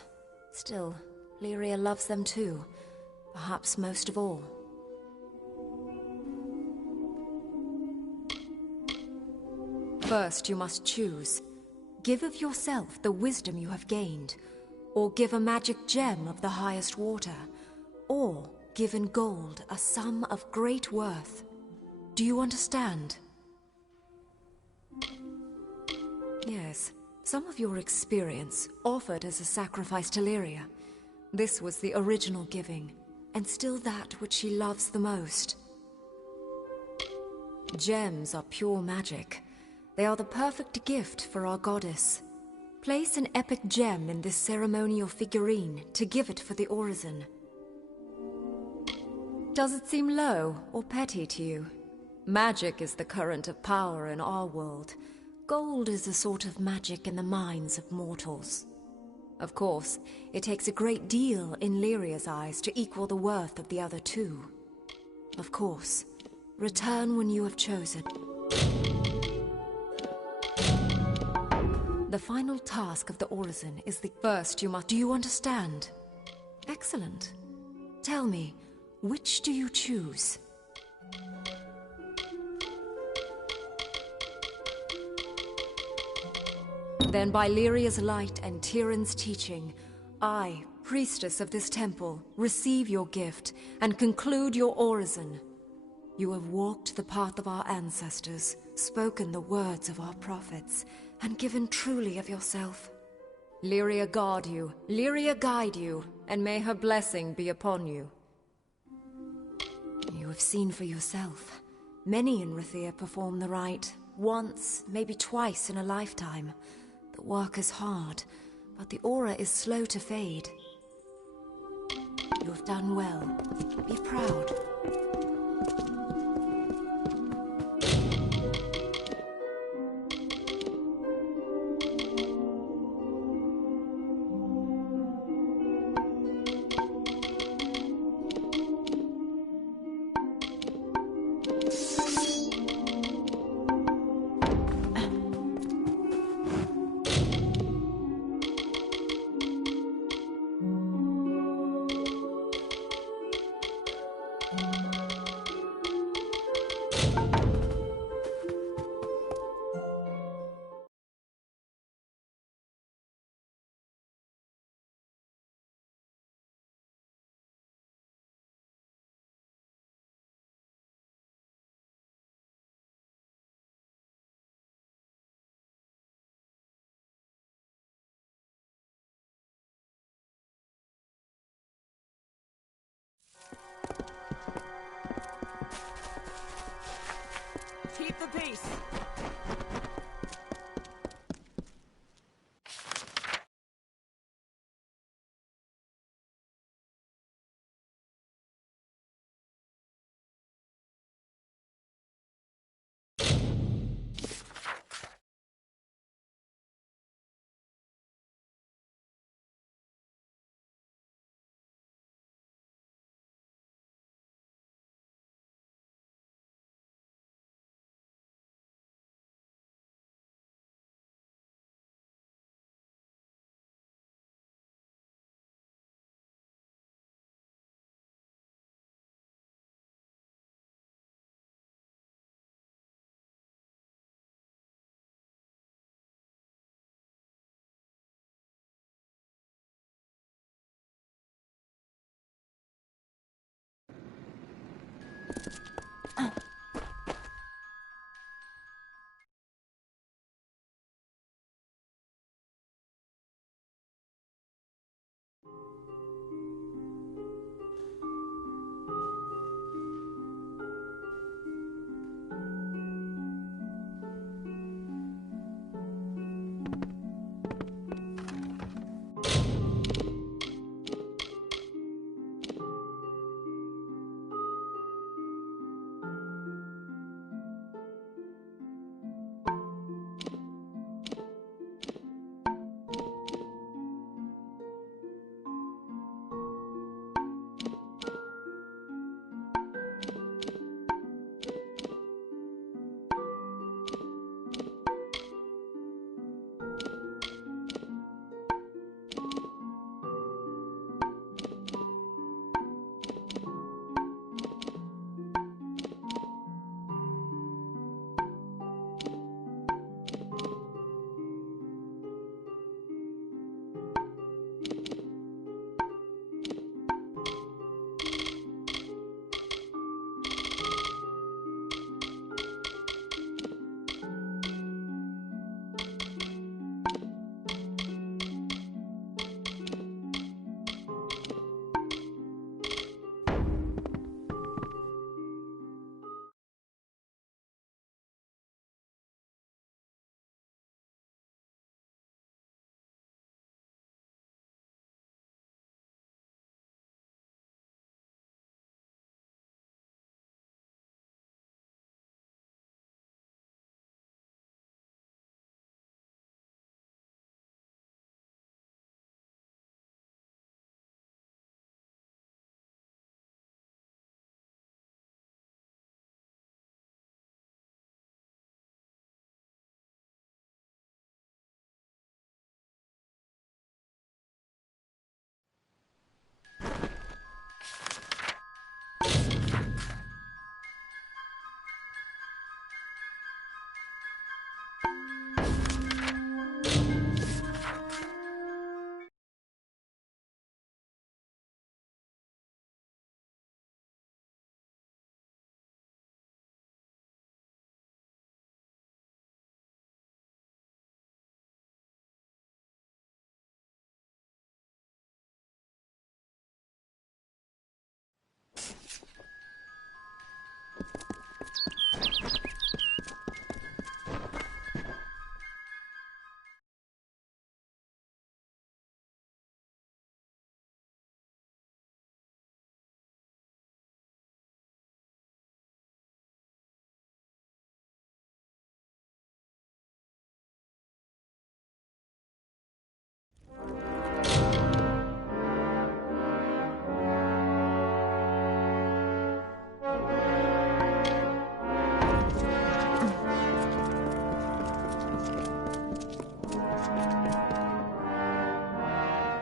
Still, Lyria loves them too, perhaps most of all. First, you must choose. Give of yourself the wisdom you have gained, or give a magic gem of the highest water, or give in gold a sum of great worth. Do you understand? Yes, some of your experience offered as a sacrifice to Lyria. This was the original giving, and still that which she loves the most. Gems are pure magic. They are the perfect gift for our goddess. Place an epic gem in this ceremonial figurine to give it for the orison. Does it seem low or petty to you? Magic is the current of power in our world. Gold is a sort of magic in the minds of mortals. Of course, it takes a great deal in Lyria's eyes to equal the worth of the other two. Of course, return when you have chosen. The final task of the orison is the first you must... Do you understand? Excellent. Tell me, which do you choose? Then by Lyria's light and Tyrion's teaching, I, priestess of this temple, receive your gift and conclude your orison. You have walked the path of our ancestors, spoken the words of our prophets, and given truly of yourself. Lyria guard you, Lyria guide you, and may her blessing be upon you. You have seen for yourself. Many in Rathia perform the rite, once, maybe twice in a lifetime. The work is hard, but the aura is slow to fade. You have done well. Be proud. Keep the peace!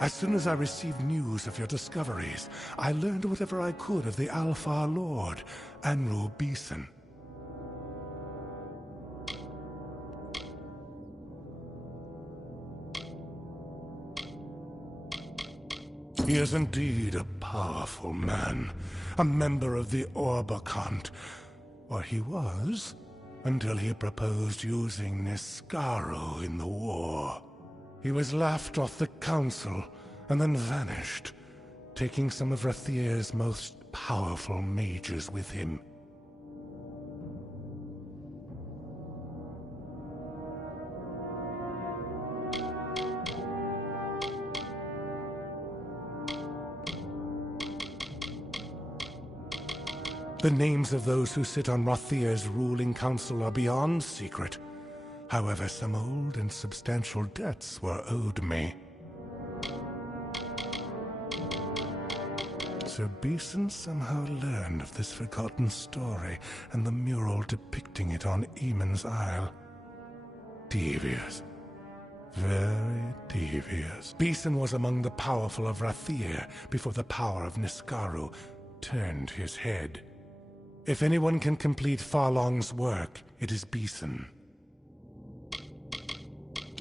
As soon as I received news of your discoveries, I learned whatever I could of the Alfar Lord, Anru Beeson. He is indeed a powerful man, a member of the Orbakant, or he was, until he proposed using Niskaro in the war. He was laughed off the council, and then vanished, taking some of Rathir's most powerful mages with him. The names of those who sit on Rathir's ruling council are beyond secret. However, some old and substantial debts were owed me. Sir Beeson somehow learned of this forgotten story and the mural depicting it on Eamon's Isle. Devious. Very devious. Beeson was among the powerful of Rathir before the power of Niskaru turned his head. If anyone can complete Farlong's work, it is Beeson.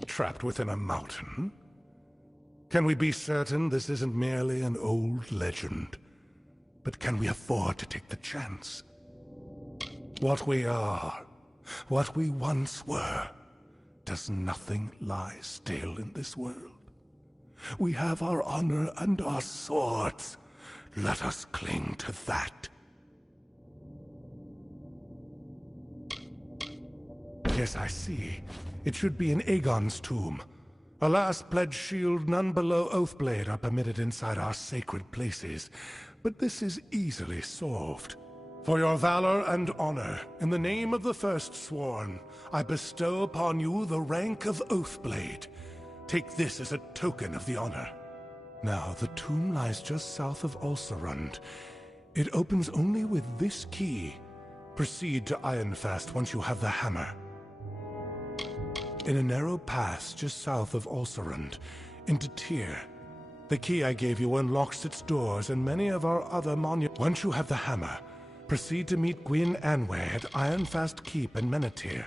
Trapped within a mountain? Can we be certain this isn't merely an old legend? But can we afford to take the chance? What we are, what we once were. Does nothing lie still in this world? We have our honor and our swords. Let us cling to that. Yes, I see. It should be in Aegon's tomb. Alas, pledge shield, none below Oathblade are permitted inside our sacred places. But this is easily solved. For your valor and honor, in the name of the First Sworn, I bestow upon you the rank of Oathblade. Take this as a token of the honor. Now, the tomb lies just south of Ulcerund. It opens only with this key. Proceed to Ironfast once you have the hammer. In a narrow pass just south of Ulcerund, into Tyr. The key I gave you unlocks its doors and many of our other monuments. Once you have the hammer, proceed to meet Gwyn Anway at Ironfast Keep in Menethir.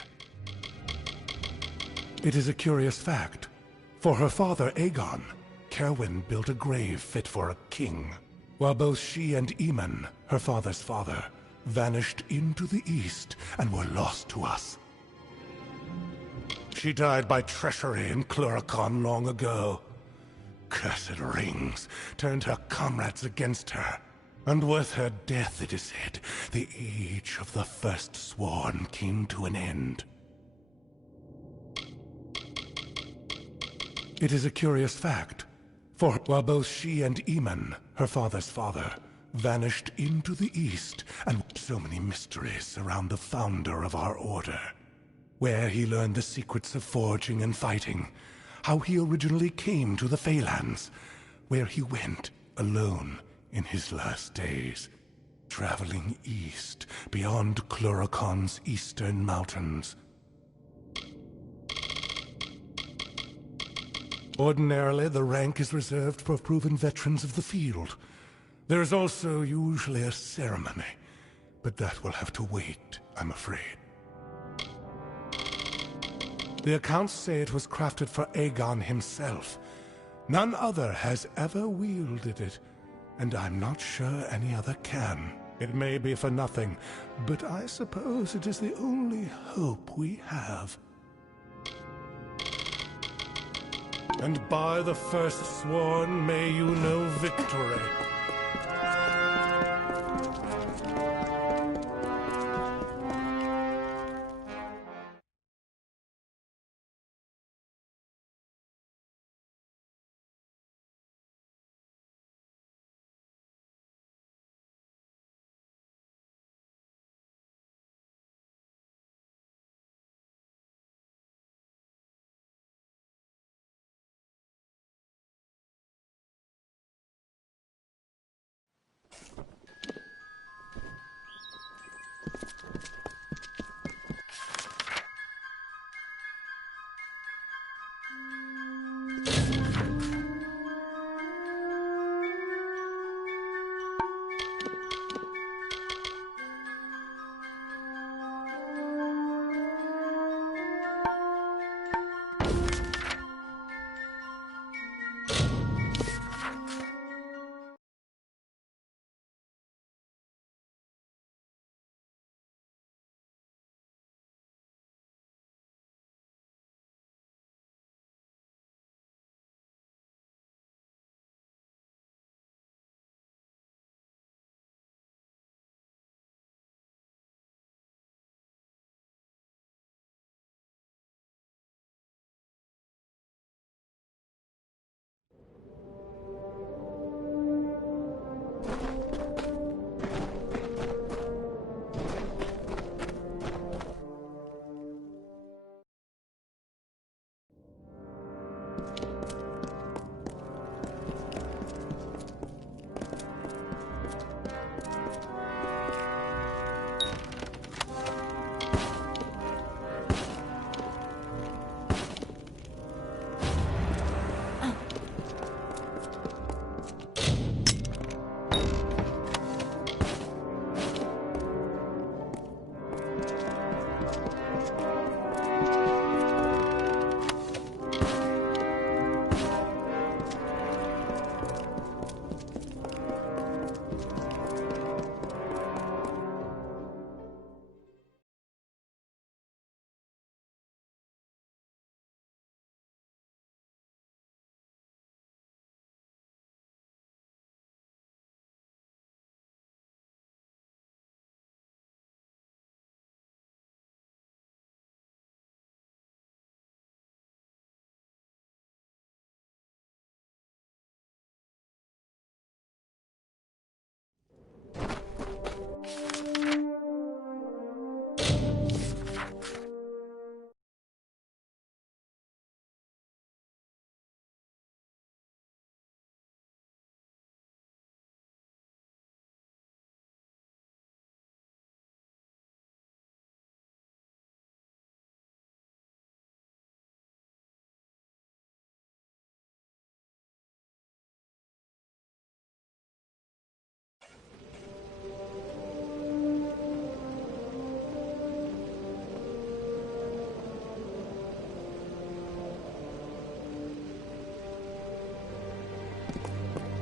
It is a curious fact. For her father, Aegon, Cerwyn built a grave fit for a king, while both she and Aemon, her father's father, vanished into the east and were lost to us. She died by treachery in Cluracon long ago. Cursed rings turned her comrades against her, and with her death, it is said, the age of the First Sworn came to an end. It is a curious fact, for while both she and Aemon, her father's father, vanished into the east, and so many mysteries surround the founder of our order. Where he learned the secrets of forging and fighting, how he originally came to the Phalanx, where he went alone in his last days, traveling east beyond Cluracon's eastern mountains. Ordinarily, the rank is reserved for proven veterans of the field. There is also usually a ceremony, but that will have to wait, I'm afraid. The accounts say it was crafted for Aegon himself. None other has ever wielded it, and I'm not sure any other can. It may be for nothing, but I suppose it is the only hope we have. And by the First Sworn, may you know victory.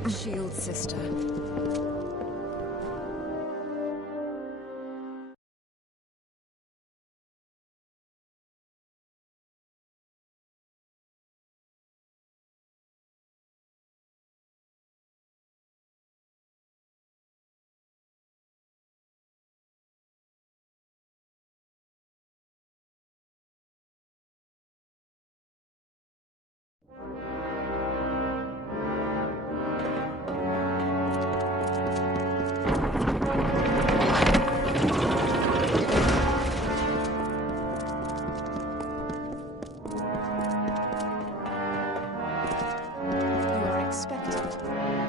Shield sister.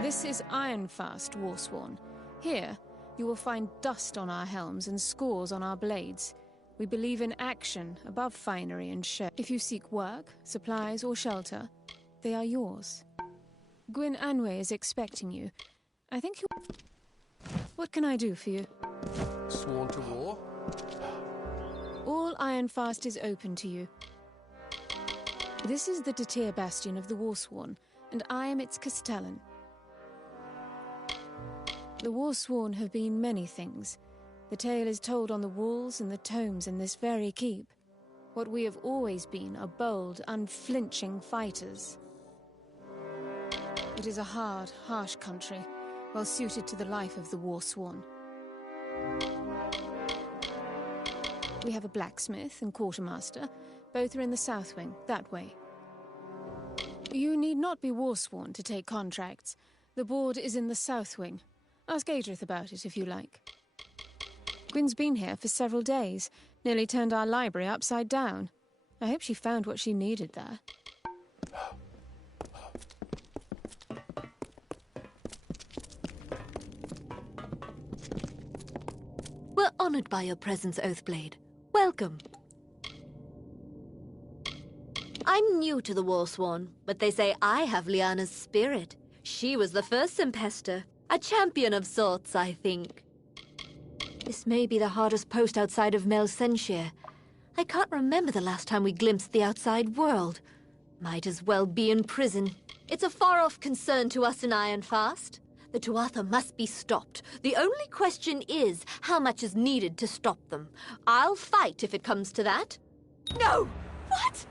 This is Ironfast, Warsworn. Here, you will find dust on our helms and scores on our blades. We believe in action above finery and show. If you seek work, supplies, or shelter, they are yours. Gwyn Anwe is expecting you. I think you... What can I do for you? Sworn to war? All Ironfast is open to you. This is the Detir Bastion of the Warsworn, and I am its Castellan. The Warsworn have been many things. The tale is told on the walls and the tomes in this very keep. What we have always been are bold, unflinching fighters. It is a hard, harsh country, well suited to the life of the Warsworn. We have a blacksmith and quartermaster. Both are in the south wing, that way. You need not be Warsworn to take contracts. The board is in the south wing. Ask Adrith about it if you like. Gwyn's been here for several days, nearly turned our library upside down. I hope she found what she needed there. We're honored by your presence, Oathblade. Welcome. I'm new to the Warsworn, but they say I have Lyanna's spirit. She was the first Sempester. A champion of sorts, I think. This may be the hardest post outside of Melsenshire. I can't remember the last time we glimpsed the outside world. Might as well be in prison. It's a far-off concern to us in Ironfast. The Tuatha must be stopped. The only question is how much is needed to stop them. I'll fight if it comes to that. No! What?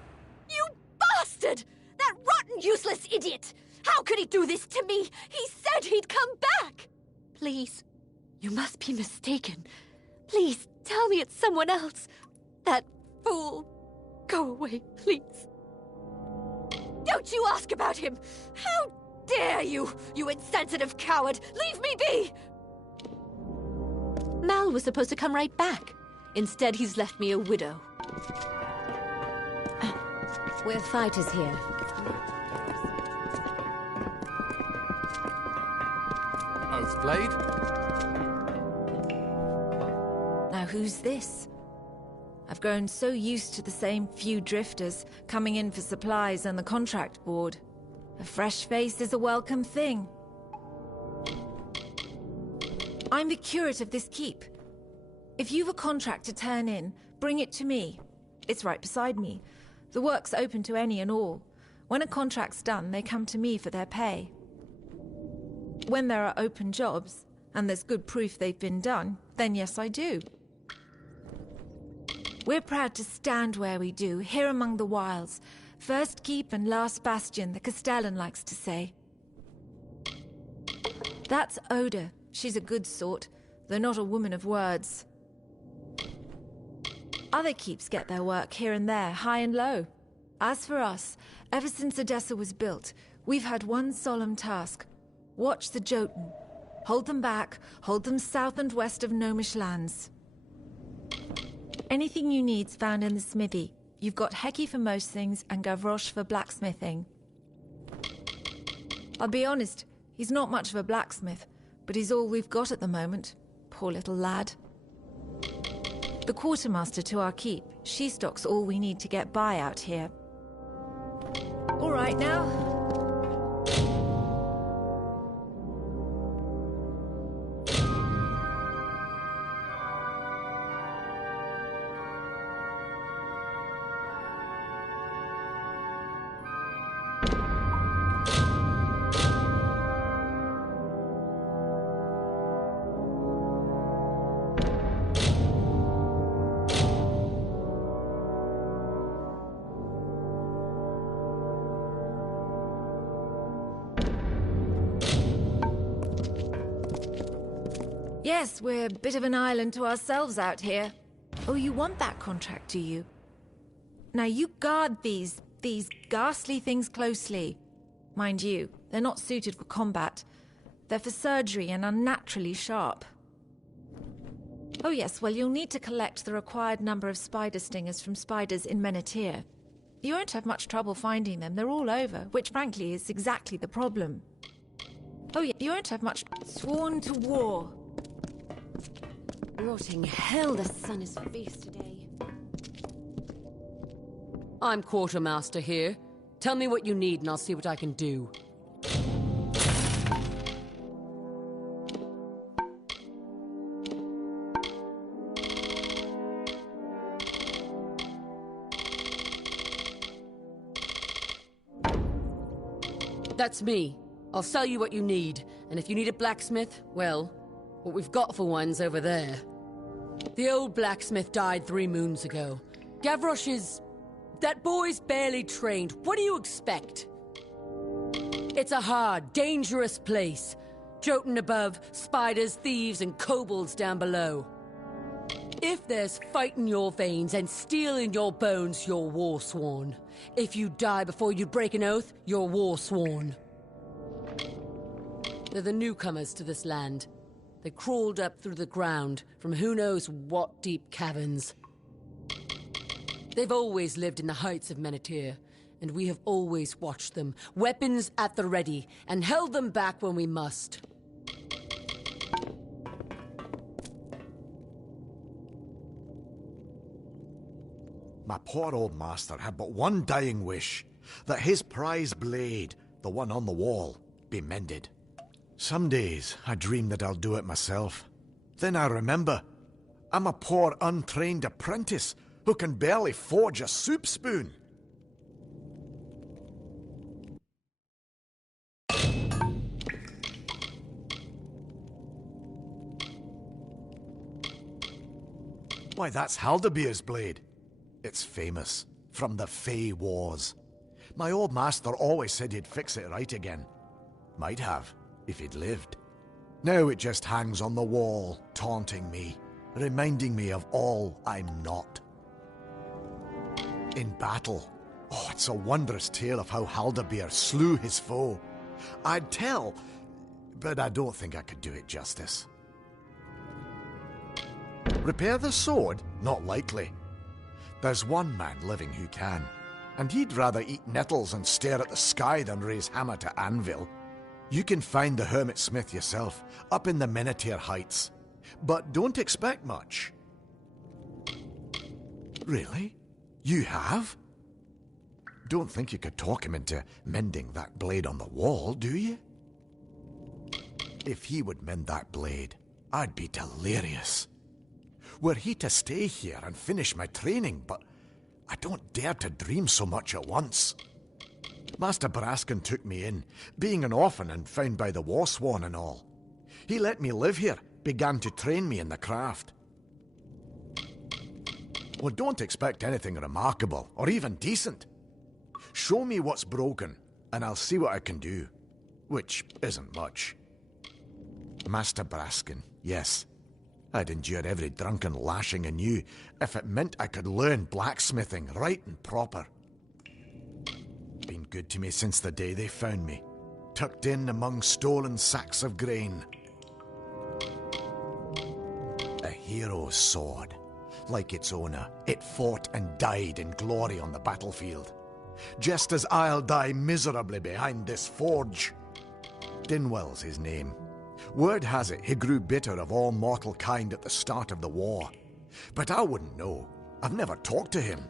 You bastard! That rotten, useless idiot! How could he do this to me? He said he'd come back! Please, you must be mistaken. Please, tell me it's someone else. That fool. Go away, please. Don't you ask about him! How dare you, you insensitive coward! Leave me be! Mal was supposed to come right back. Instead, he's left me a widow. We're fighters here. Oathblade? Now who's this? I've grown so used to the same few drifters coming in for supplies and the contract board. A fresh face is a welcome thing. I'm the curate of this keep. If you've a contract to turn in, bring it to me. It's right beside me. The work's open to any and all. When a contract's done, they come to me for their pay. When there are open jobs, and there's good proof they've been done, then yes, I do. We're proud to stand where we do, here among the wilds. First keep and last bastion, the Castellan likes to say. That's Oda. She's a good sort, though not a woman of words. Other keeps get their work here and there, high and low. As for us, ever since Odessa was built, we've had one solemn task. Watch the Jotun. Hold them back, hold them south and west of Gnomish lands. Anything you need's found in the smithy. You've got Heki for most things and Gavroche for blacksmithing. I'll be honest, he's not much of a blacksmith, but he's all we've got at the moment. Poor little lad. The quartermaster to our keep, she stocks all we need to get by out here. All right now. Yes, we're a bit of an island to ourselves out here. Oh, you want that contract, do you? Now you guard these ghastly things closely. Mind you, they're not suited for combat. They're for surgery and unnaturally sharp. Oh yes, well you'll need to collect the required number of spider stingers from spiders in Menethir. You won't have much trouble finding them, they're all over, which frankly is exactly the problem. Oh yeah, you won't have much... Sworn to war. Rotting hell, the sun is fierce today. I'm Quartermaster here. Tell me what you need and I'll see what I can do. That's me. I'll sell you what you need, and if you need a blacksmith, well, what we've got for one's over there. The old blacksmith died 3 moons ago. Gavroche is... that boy's barely trained. What do you expect? It's a hard, dangerous place. Jotun above, spiders, thieves, and kobolds down below. If there's fight in your veins and steel in your bones, you're war-sworn. If you die before you break an oath, you're war-sworn. They're the newcomers to this land. They crawled up through the ground from who knows what deep caverns. They've always lived in the heights of Menethir, and we have always watched them, weapons at the ready, and held them back when we must. My poor old master had but one dying wish, that his prize blade, the one on the wall, be mended. Some days I dream that I'll do it myself. Then I remember, I'm a poor untrained apprentice who can barely forge a soup spoon. Why, that's Haldabeer's blade. It's famous, from the Fey Wars. My old master always said he'd fix it right again. Might have, if he'd lived. Now it just hangs on the wall, taunting me, reminding me of all I'm not. In battle, oh, it's a wondrous tale of how Haldabeer slew his foe. I'd tell, but I don't think I could do it justice. Repair the sword? Not likely. There's one man living who can, and he'd rather eat nettles and stare at the sky than raise hammer to anvil. You can find the hermit smith yourself, up in the Menethir Heights. But don't expect much. Really? You have? Don't think you could talk him into mending that blade on the wall, do you? If he would mend that blade, I'd be delirious. Were he to stay here and finish my training, but I don't dare to dream so much at once. Master Braskin took me in, being an orphan and found by the Warsworn and all. He let me live here, began to train me in the craft. Well, don't expect anything remarkable, or even decent. Show me what's broken, and I'll see what I can do. Which isn't much. Master Braskin, yes. I'd endure every drunken lashing anew if it meant I could learn blacksmithing right and proper. Been good to me since the day they found me, tucked in among stolen sacks of grain. A hero's sword. Like its owner, it fought and died in glory on the battlefield. Just as I'll die miserably behind this forge. Dinwell's his name. Word has it he grew bitter of all mortal kind at the start of the war. But I wouldn't know. I've never talked to him.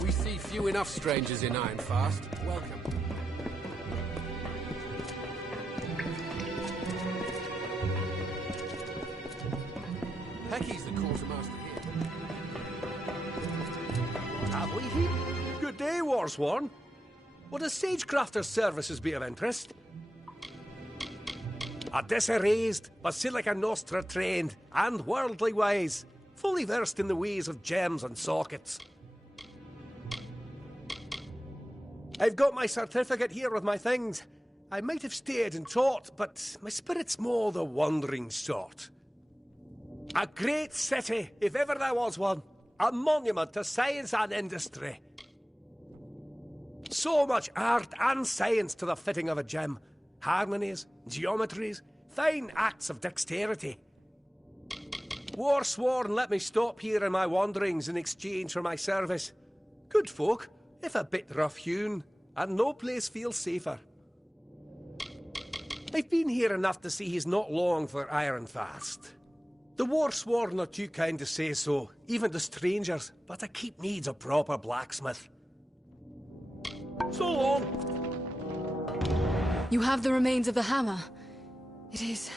We see few enough strangers in Ironfast. Welcome. Pecky's the quartermaster here. What have we here? Good day, Warsworn. Would a sagecrafter's services be of interest? A diserased, Basilica Nostra trained, and worldly wise, fully versed in the ways of gems and sockets. I've got my certificate here with my things. I might have stayed and taught, but my spirit's more the wandering sort. A great city, if ever there was one. A monument to science and industry. So much art and science to the fitting of a gem. Harmonies, geometries, fine acts of dexterity. Warsworn let me stop here in my wanderings in exchange for my service. Good folk, if a bit rough-hewn, and no place feels safer. I've been here enough to see he's not long for Ironfast. The Warsworn are too kind to say so, even to strangers, but a keep needs a proper blacksmith. So long! You have the remains of the hammer. It is...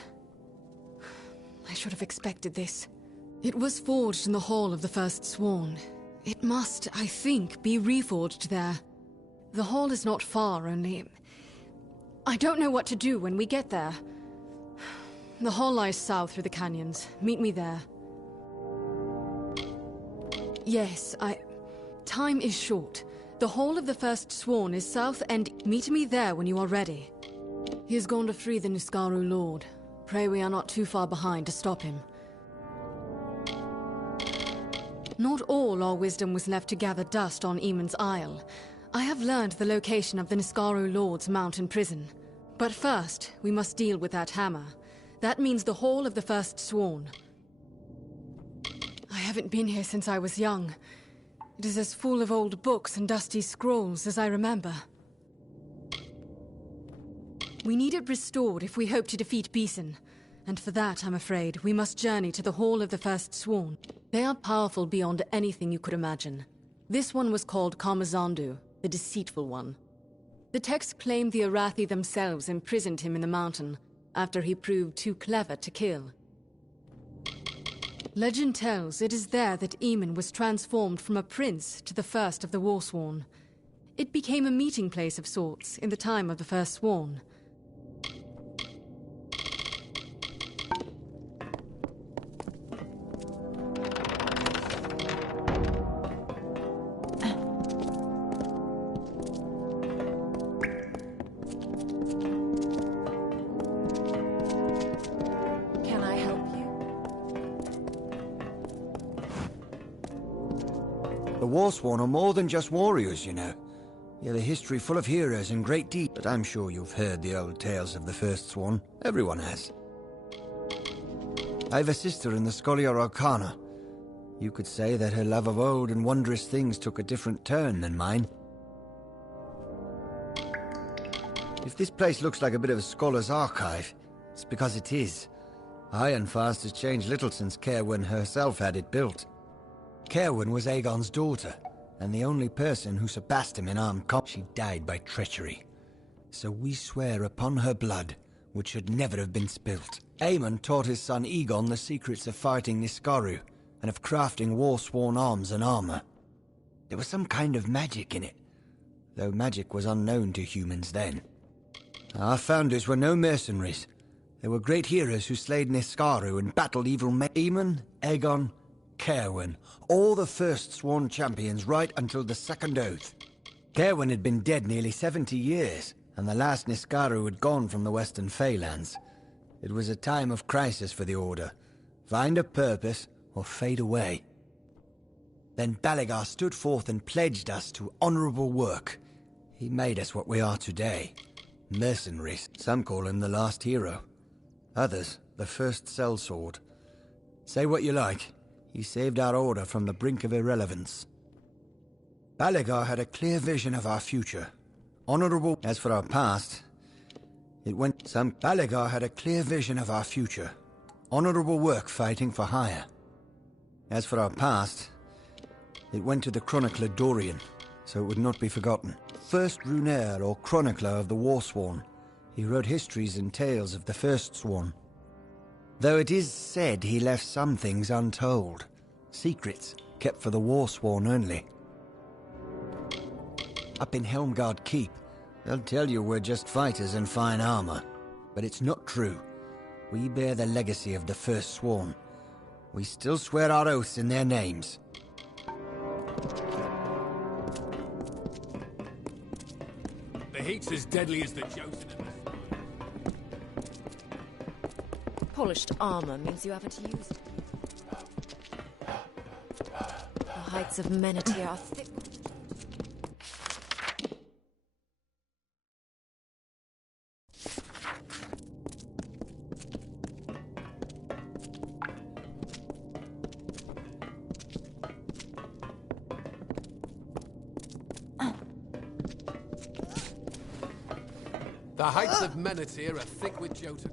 I should have expected this. It was forged in the Hall of the First Sworn. It must, I think, be reforged there. The hall is not far, only... I don't know what to do when we get there. The hall lies south through the canyons. Meet me there. Yes, time is short. The Hall of the First Sworn is south, and meet me there when you are ready. He has gone to free the Niskaru Lord. Pray we are not too far behind to stop him. Not all our wisdom was left to gather dust on Eamon's Isle. I have learned the location of the Niskaru Lord's mountain prison. But first, we must deal with that hammer. That means the Hall of the First Sworn. I haven't been here since I was young. It is as full of old books and dusty scrolls as I remember. We need it restored if we hope to defeat Beeson. And for that, I'm afraid, we must journey to the Hall of the First Sworn. They are powerful beyond anything you could imagine. This one was called Karmazandu, the Deceitful One. The text claimed the Arathi themselves imprisoned him in the mountain, after he proved too clever to kill. Legend tells it is there that Eamon was transformed from a prince to the first of the Warsworn. It became a meeting place of sorts in the time of the First Sworn. The Warsworn are more than just warriors, you know. You have a history full of heroes and great deeds, but I'm sure you've heard the old tales of the First Sworn. Everyone has. I have a sister in the Scholia Arcana. You could say that her love of old and wondrous things took a different turn than mine. If this place looks like a bit of a scholar's archive, it's because it is. Ironfast has changed little since Caerwyn herself had it built. Caerwyn was Aegon's daughter, and the only person who surpassed him in armed combat. She died by treachery. So we swear upon her blood, which should never have been spilt. Aemon taught his son Aegon the secrets of fighting Niskaru, and of crafting war-sworn arms and armor. There was some kind of magic in it, though magic was unknown to humans then. Our founders were no mercenaries. They were great heroes who slayed Niskaru and battled evil men. Aemon, Aegon, Caerwyn, all the First Sworn champions right until the Second Oath. Caerwyn had been dead nearly 70 years, and the last Niskaru had gone from the Western Feylands. It was a time of crisis for the Order. Find a purpose, or fade away. Then Baligar stood forth and pledged us to honorable work. He made us what we are today. Mercenaries. Some call him the last hero. Others, the first sellsword. Say what you like. He saved our order from the brink of irrelevance. Baligar had a clear vision of our future. Honorable. As for our past, it went Baligar had a clear vision of our future. Honorable work fighting for hire. As for our past, it went to the chronicler Dorian, so it would not be forgotten. First runaire or chronicler of the Warsworn, he wrote histories and tales of the First Sworn. Though it is said he left some things untold. Secrets kept for the Warsworn only. Up in Helmgard Keep, they'll tell you we're just fighters in fine armor. But it's not true. We bear the legacy of the First Sworn. We still swear our oaths in their names. heat's as deadly as the Jotun. Polished armor means you haven't used it. The heights of Menete are thick. The heights of Menete are thick with Jotun.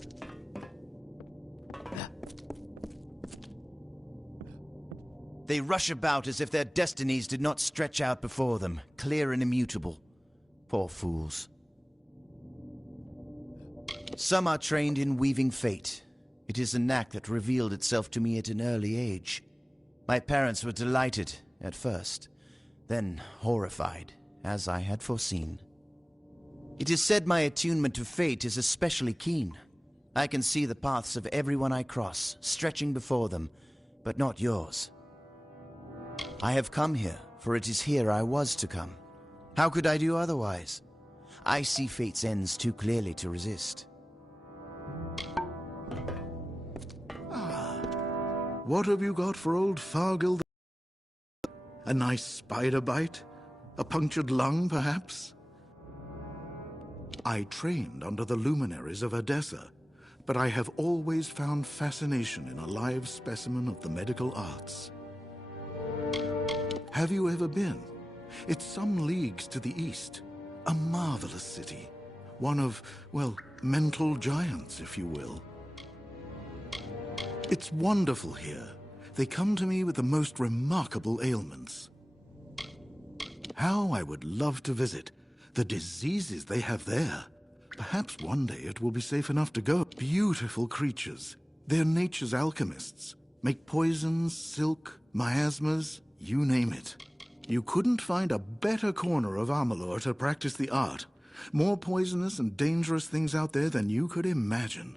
They rush about as if their destinies did not stretch out before them, clear and immutable. Poor fools. Some are trained in weaving fate. It is a knack that revealed itself to me at an early age. My parents were delighted at first, then horrified, as I had foreseen. It is said my attunement to fate is especially keen. I can see the paths of everyone I cross, stretching before them, but not yours. I have come here, for it is here I was to come. How could I do otherwise? I see fate's ends too clearly to resist. What have you got for old Fargil? A nice spider bite? A punctured lung, perhaps? I trained under the luminaries of Odessa, but I have always found fascination in a live specimen of the medical arts. Have you ever been? It's some leagues to the east. A marvelous city. One of, well, mental giants, if you will. It's wonderful here. They come to me with the most remarkable ailments. How I would love to visit. The diseases they have there. Perhaps one day it will be safe enough to go. Beautiful creatures. They're nature's alchemists. Make poisons, silk, miasmas, you name it. You couldn't find a better corner of Amalur to practice the art. More poisonous and dangerous things out there than you could imagine.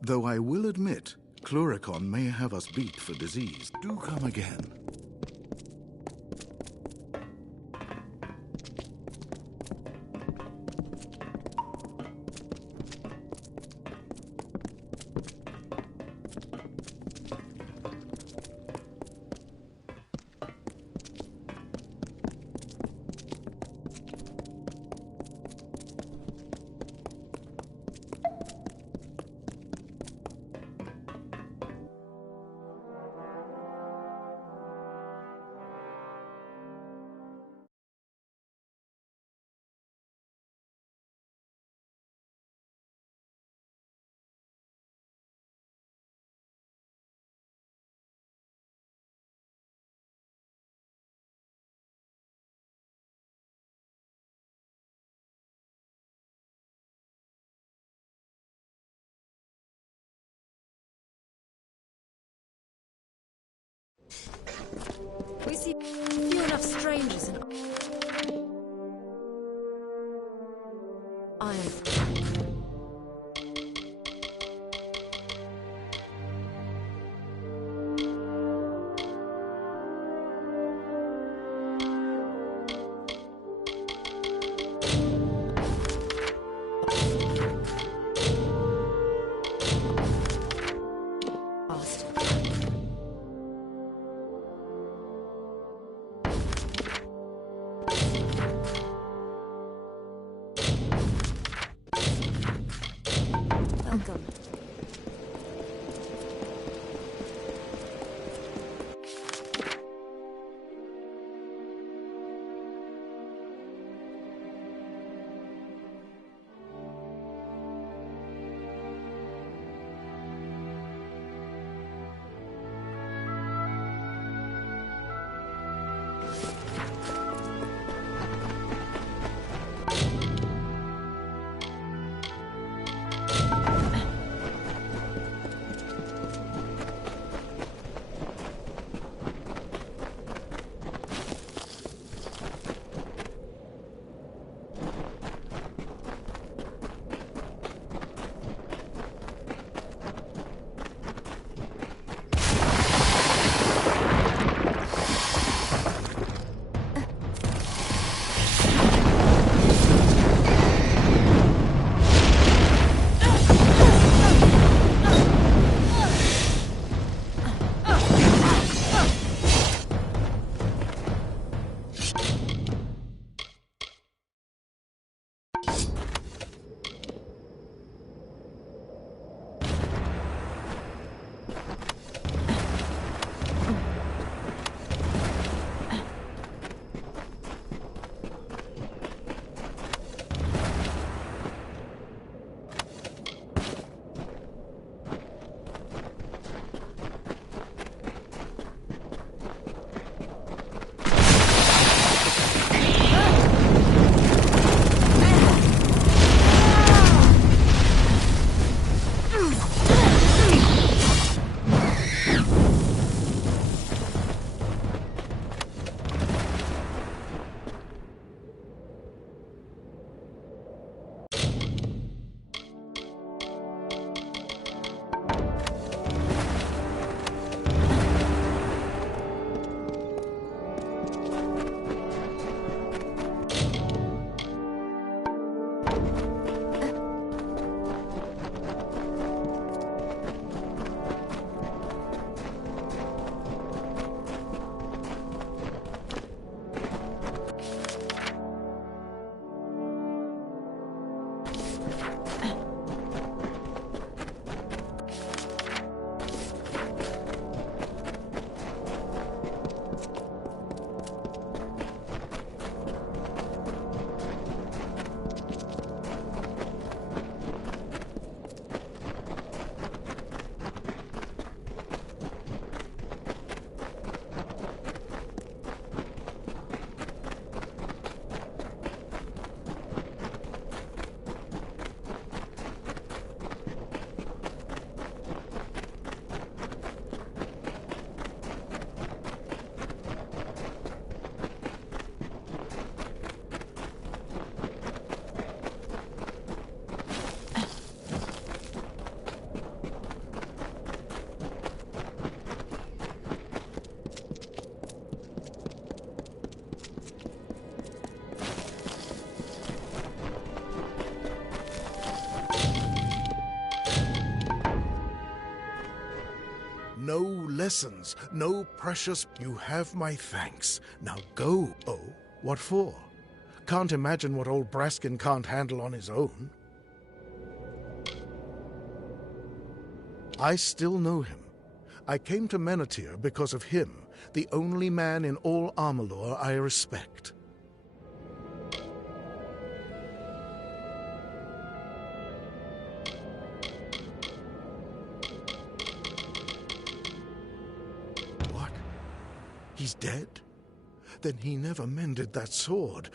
Though I will admit, Cluricon may have us beat for disease. Do come again. We see few enough strangers in Iron. No lessons, no precious... You have my thanks. Now go. Oh, what for? Can't imagine what old Braskin can't handle on his own. I still know him. I came to Menethir because of him, the only man in all Amalur I respect. What? He's dead? Then he never mended that sword,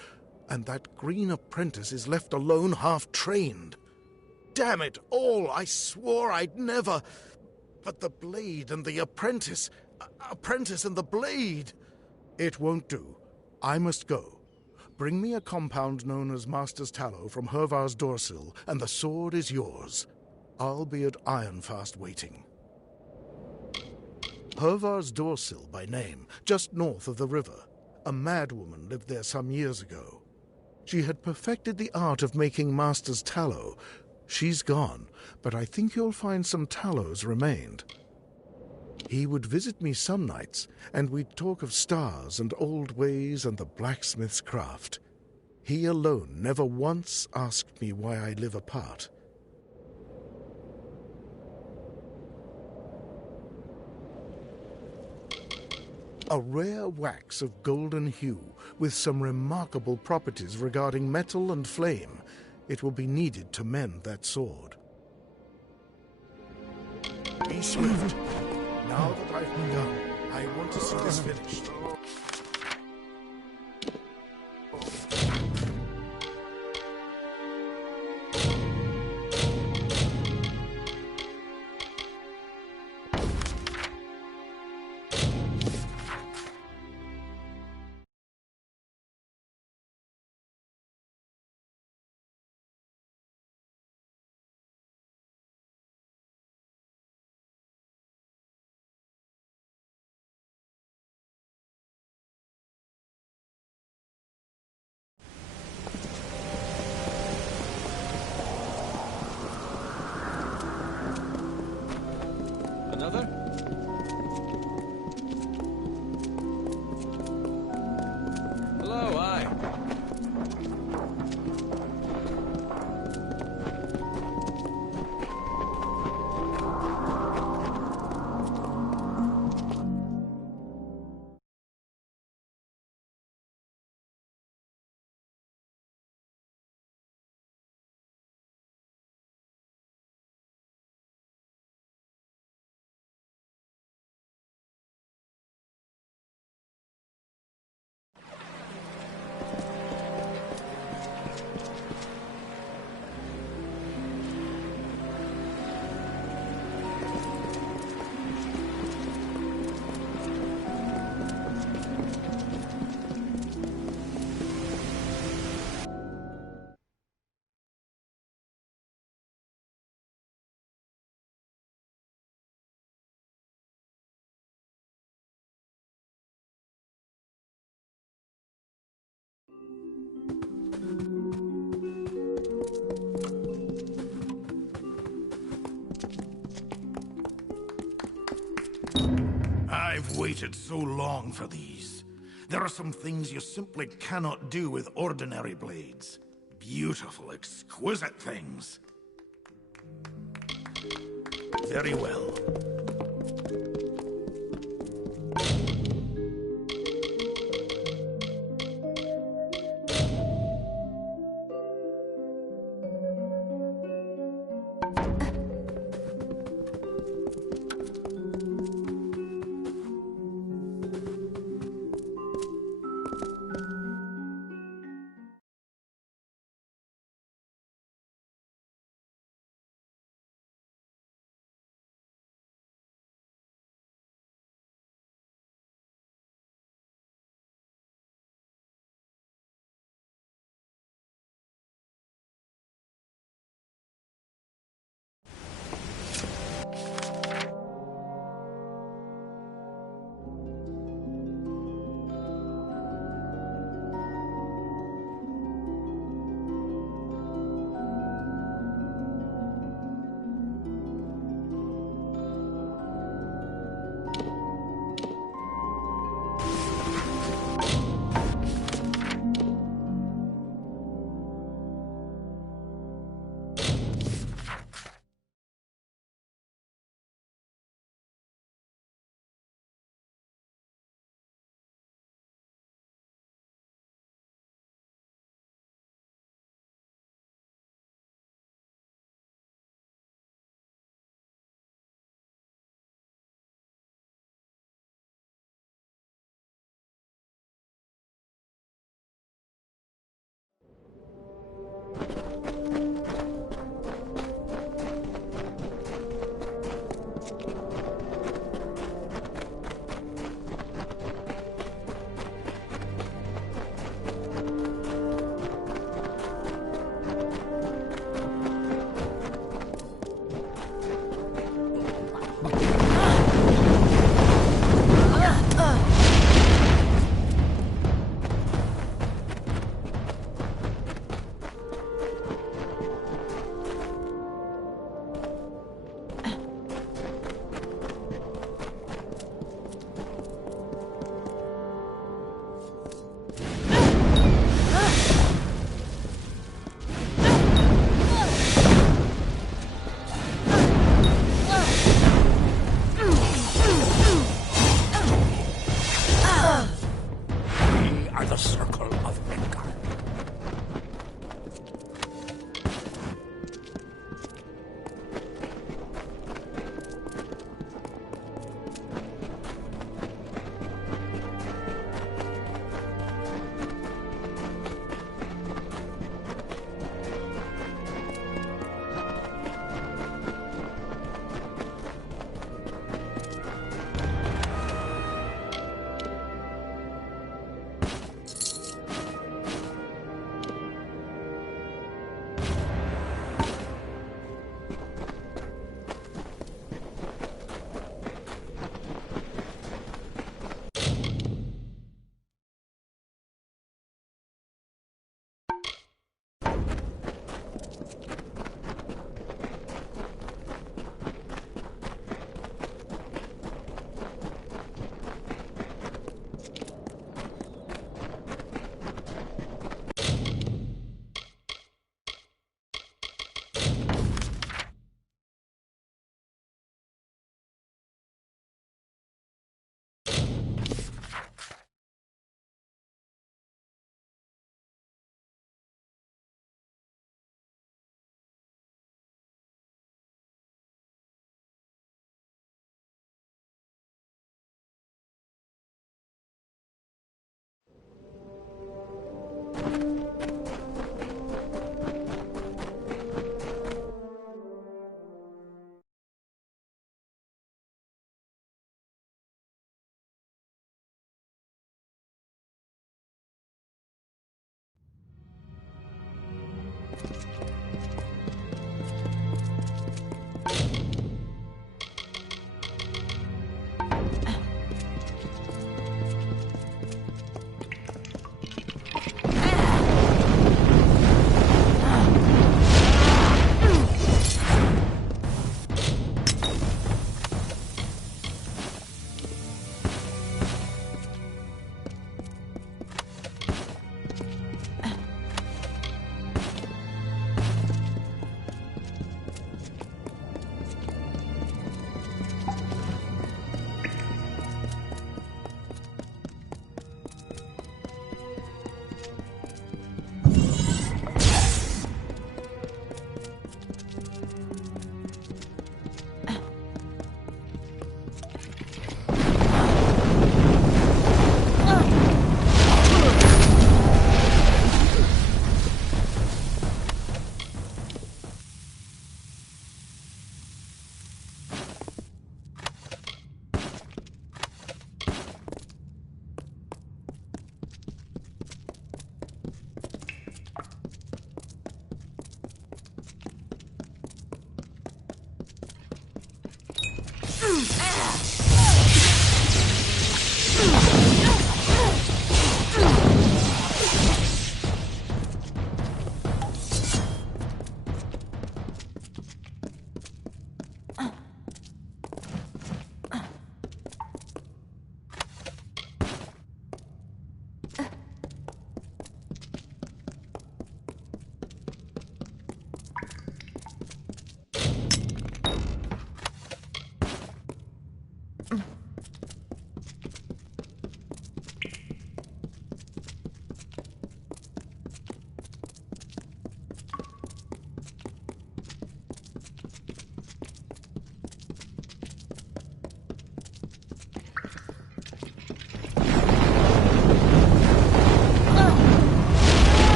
and that green apprentice is left alone, half-trained. Damn it all! I swore I'd never... But the blade and the apprentice... Apprentice and the blade... It won't do. I must go. Bring me a compound known as Master's Tallow from Hervar's Dorsil, and the sword is yours. I'll be at Ironfast waiting. Hervar's Dorsil by name, just north of the river. A madwoman lived there some years ago. She had perfected the art of making Master's Tallow. She's gone, but I think you'll find some tallows remained. He would visit me some nights, and we'd talk of stars and old ways and the blacksmith's craft. He alone never once asked me why I live apart. A rare wax of golden hue, with some remarkable properties regarding metal and flame. It will be needed to mend that sword. Be swift. Now that I've begun, I want to see this finished. I've waited so long for these. There are some things you simply cannot do with ordinary blades. Beautiful, exquisite things. Very well.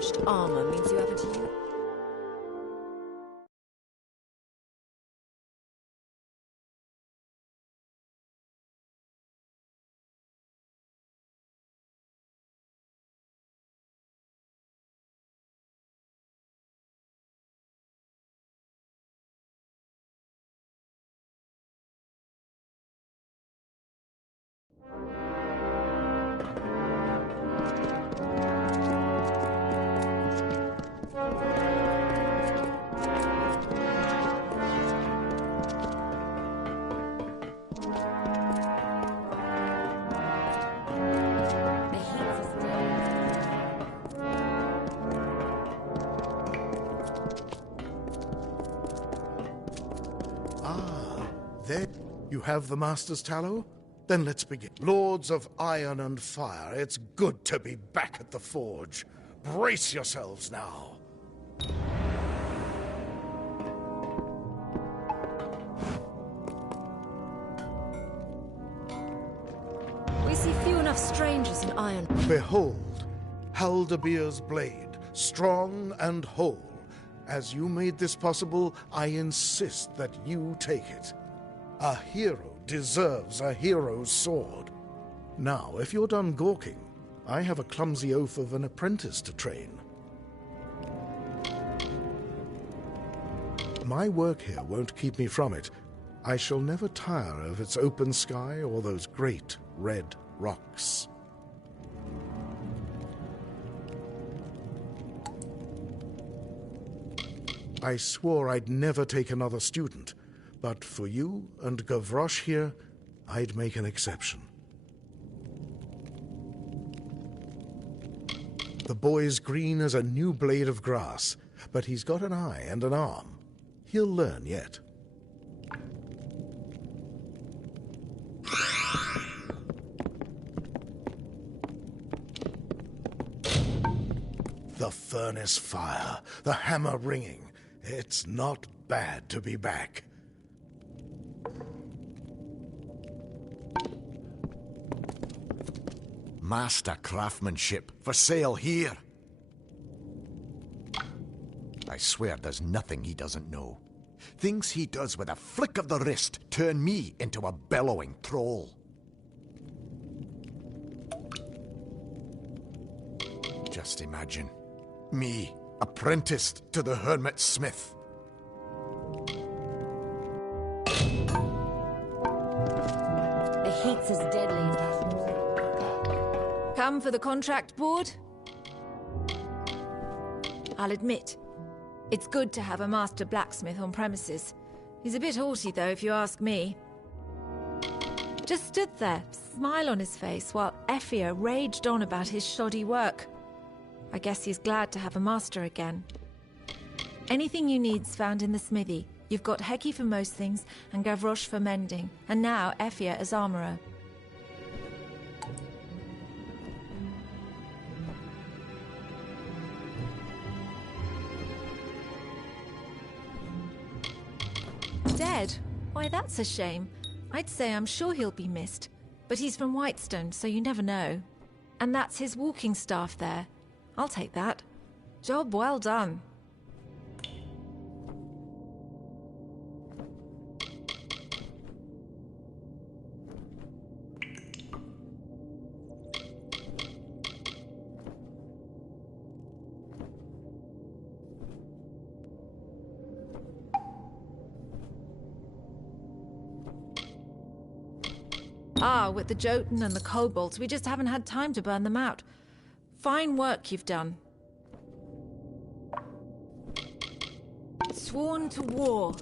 polished armor means you haven't used. There you have the Master's Tallow? Then let's begin. Lords of Iron and Fire, it's good to be back at the forge. Brace yourselves now. We see few enough strangers in iron. Behold, Haldabeer's blade, strong and whole. As you made this possible, I insist that you take it. A hero deserves a hero's sword. Now, if you're done gawking, I have a clumsy oaf of an apprentice to train. My work here won't keep me from it. I shall never tire of its open sky or those great red rocks. I swore I'd never take another student, but for you and Gavroche here, I'd make an exception. The boy's green as a new blade of grass, but he's got an eye and an arm. He'll learn yet. The furnace fire, the hammer ringing. It's not bad to be back. Master craftsmanship for sale here. I swear there's nothing he doesn't know. Things he does with a flick of the wrist turn me into a bellowing troll. Just imagine. Me, apprenticed to the hermit smith. The heat's as deadly as that. Come for the contract board? I'll admit, it's good to have a master blacksmith on premises. He's a bit haughty, though, if you ask me. Just stood there, smile on his face, while Effia raged on about his shoddy work. I guess he's glad to have a master again. Anything you need's found in the smithy. You've got Heki for most things, and Gavroche for mending, and now Effia as armourer. Dead? Why, that's a shame. I'd say I'm sure he'll be missed. But he's from Whitestone, so you never know. And that's his walking staff there. I'll take that. Job well done. Ah, with the Jotun and the kobolds, we just haven't had time to burn them out. Fine work you've done. Sworn to war.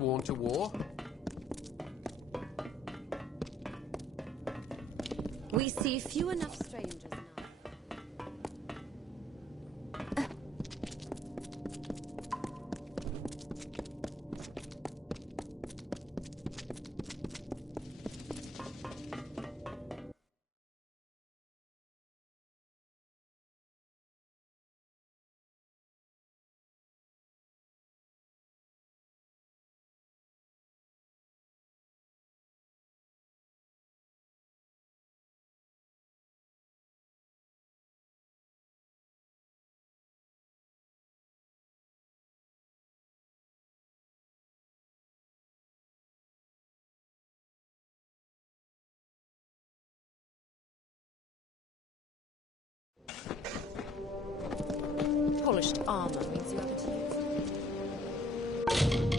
sworn to war? We see few enough strangers now. Polished armor means you haven't used it.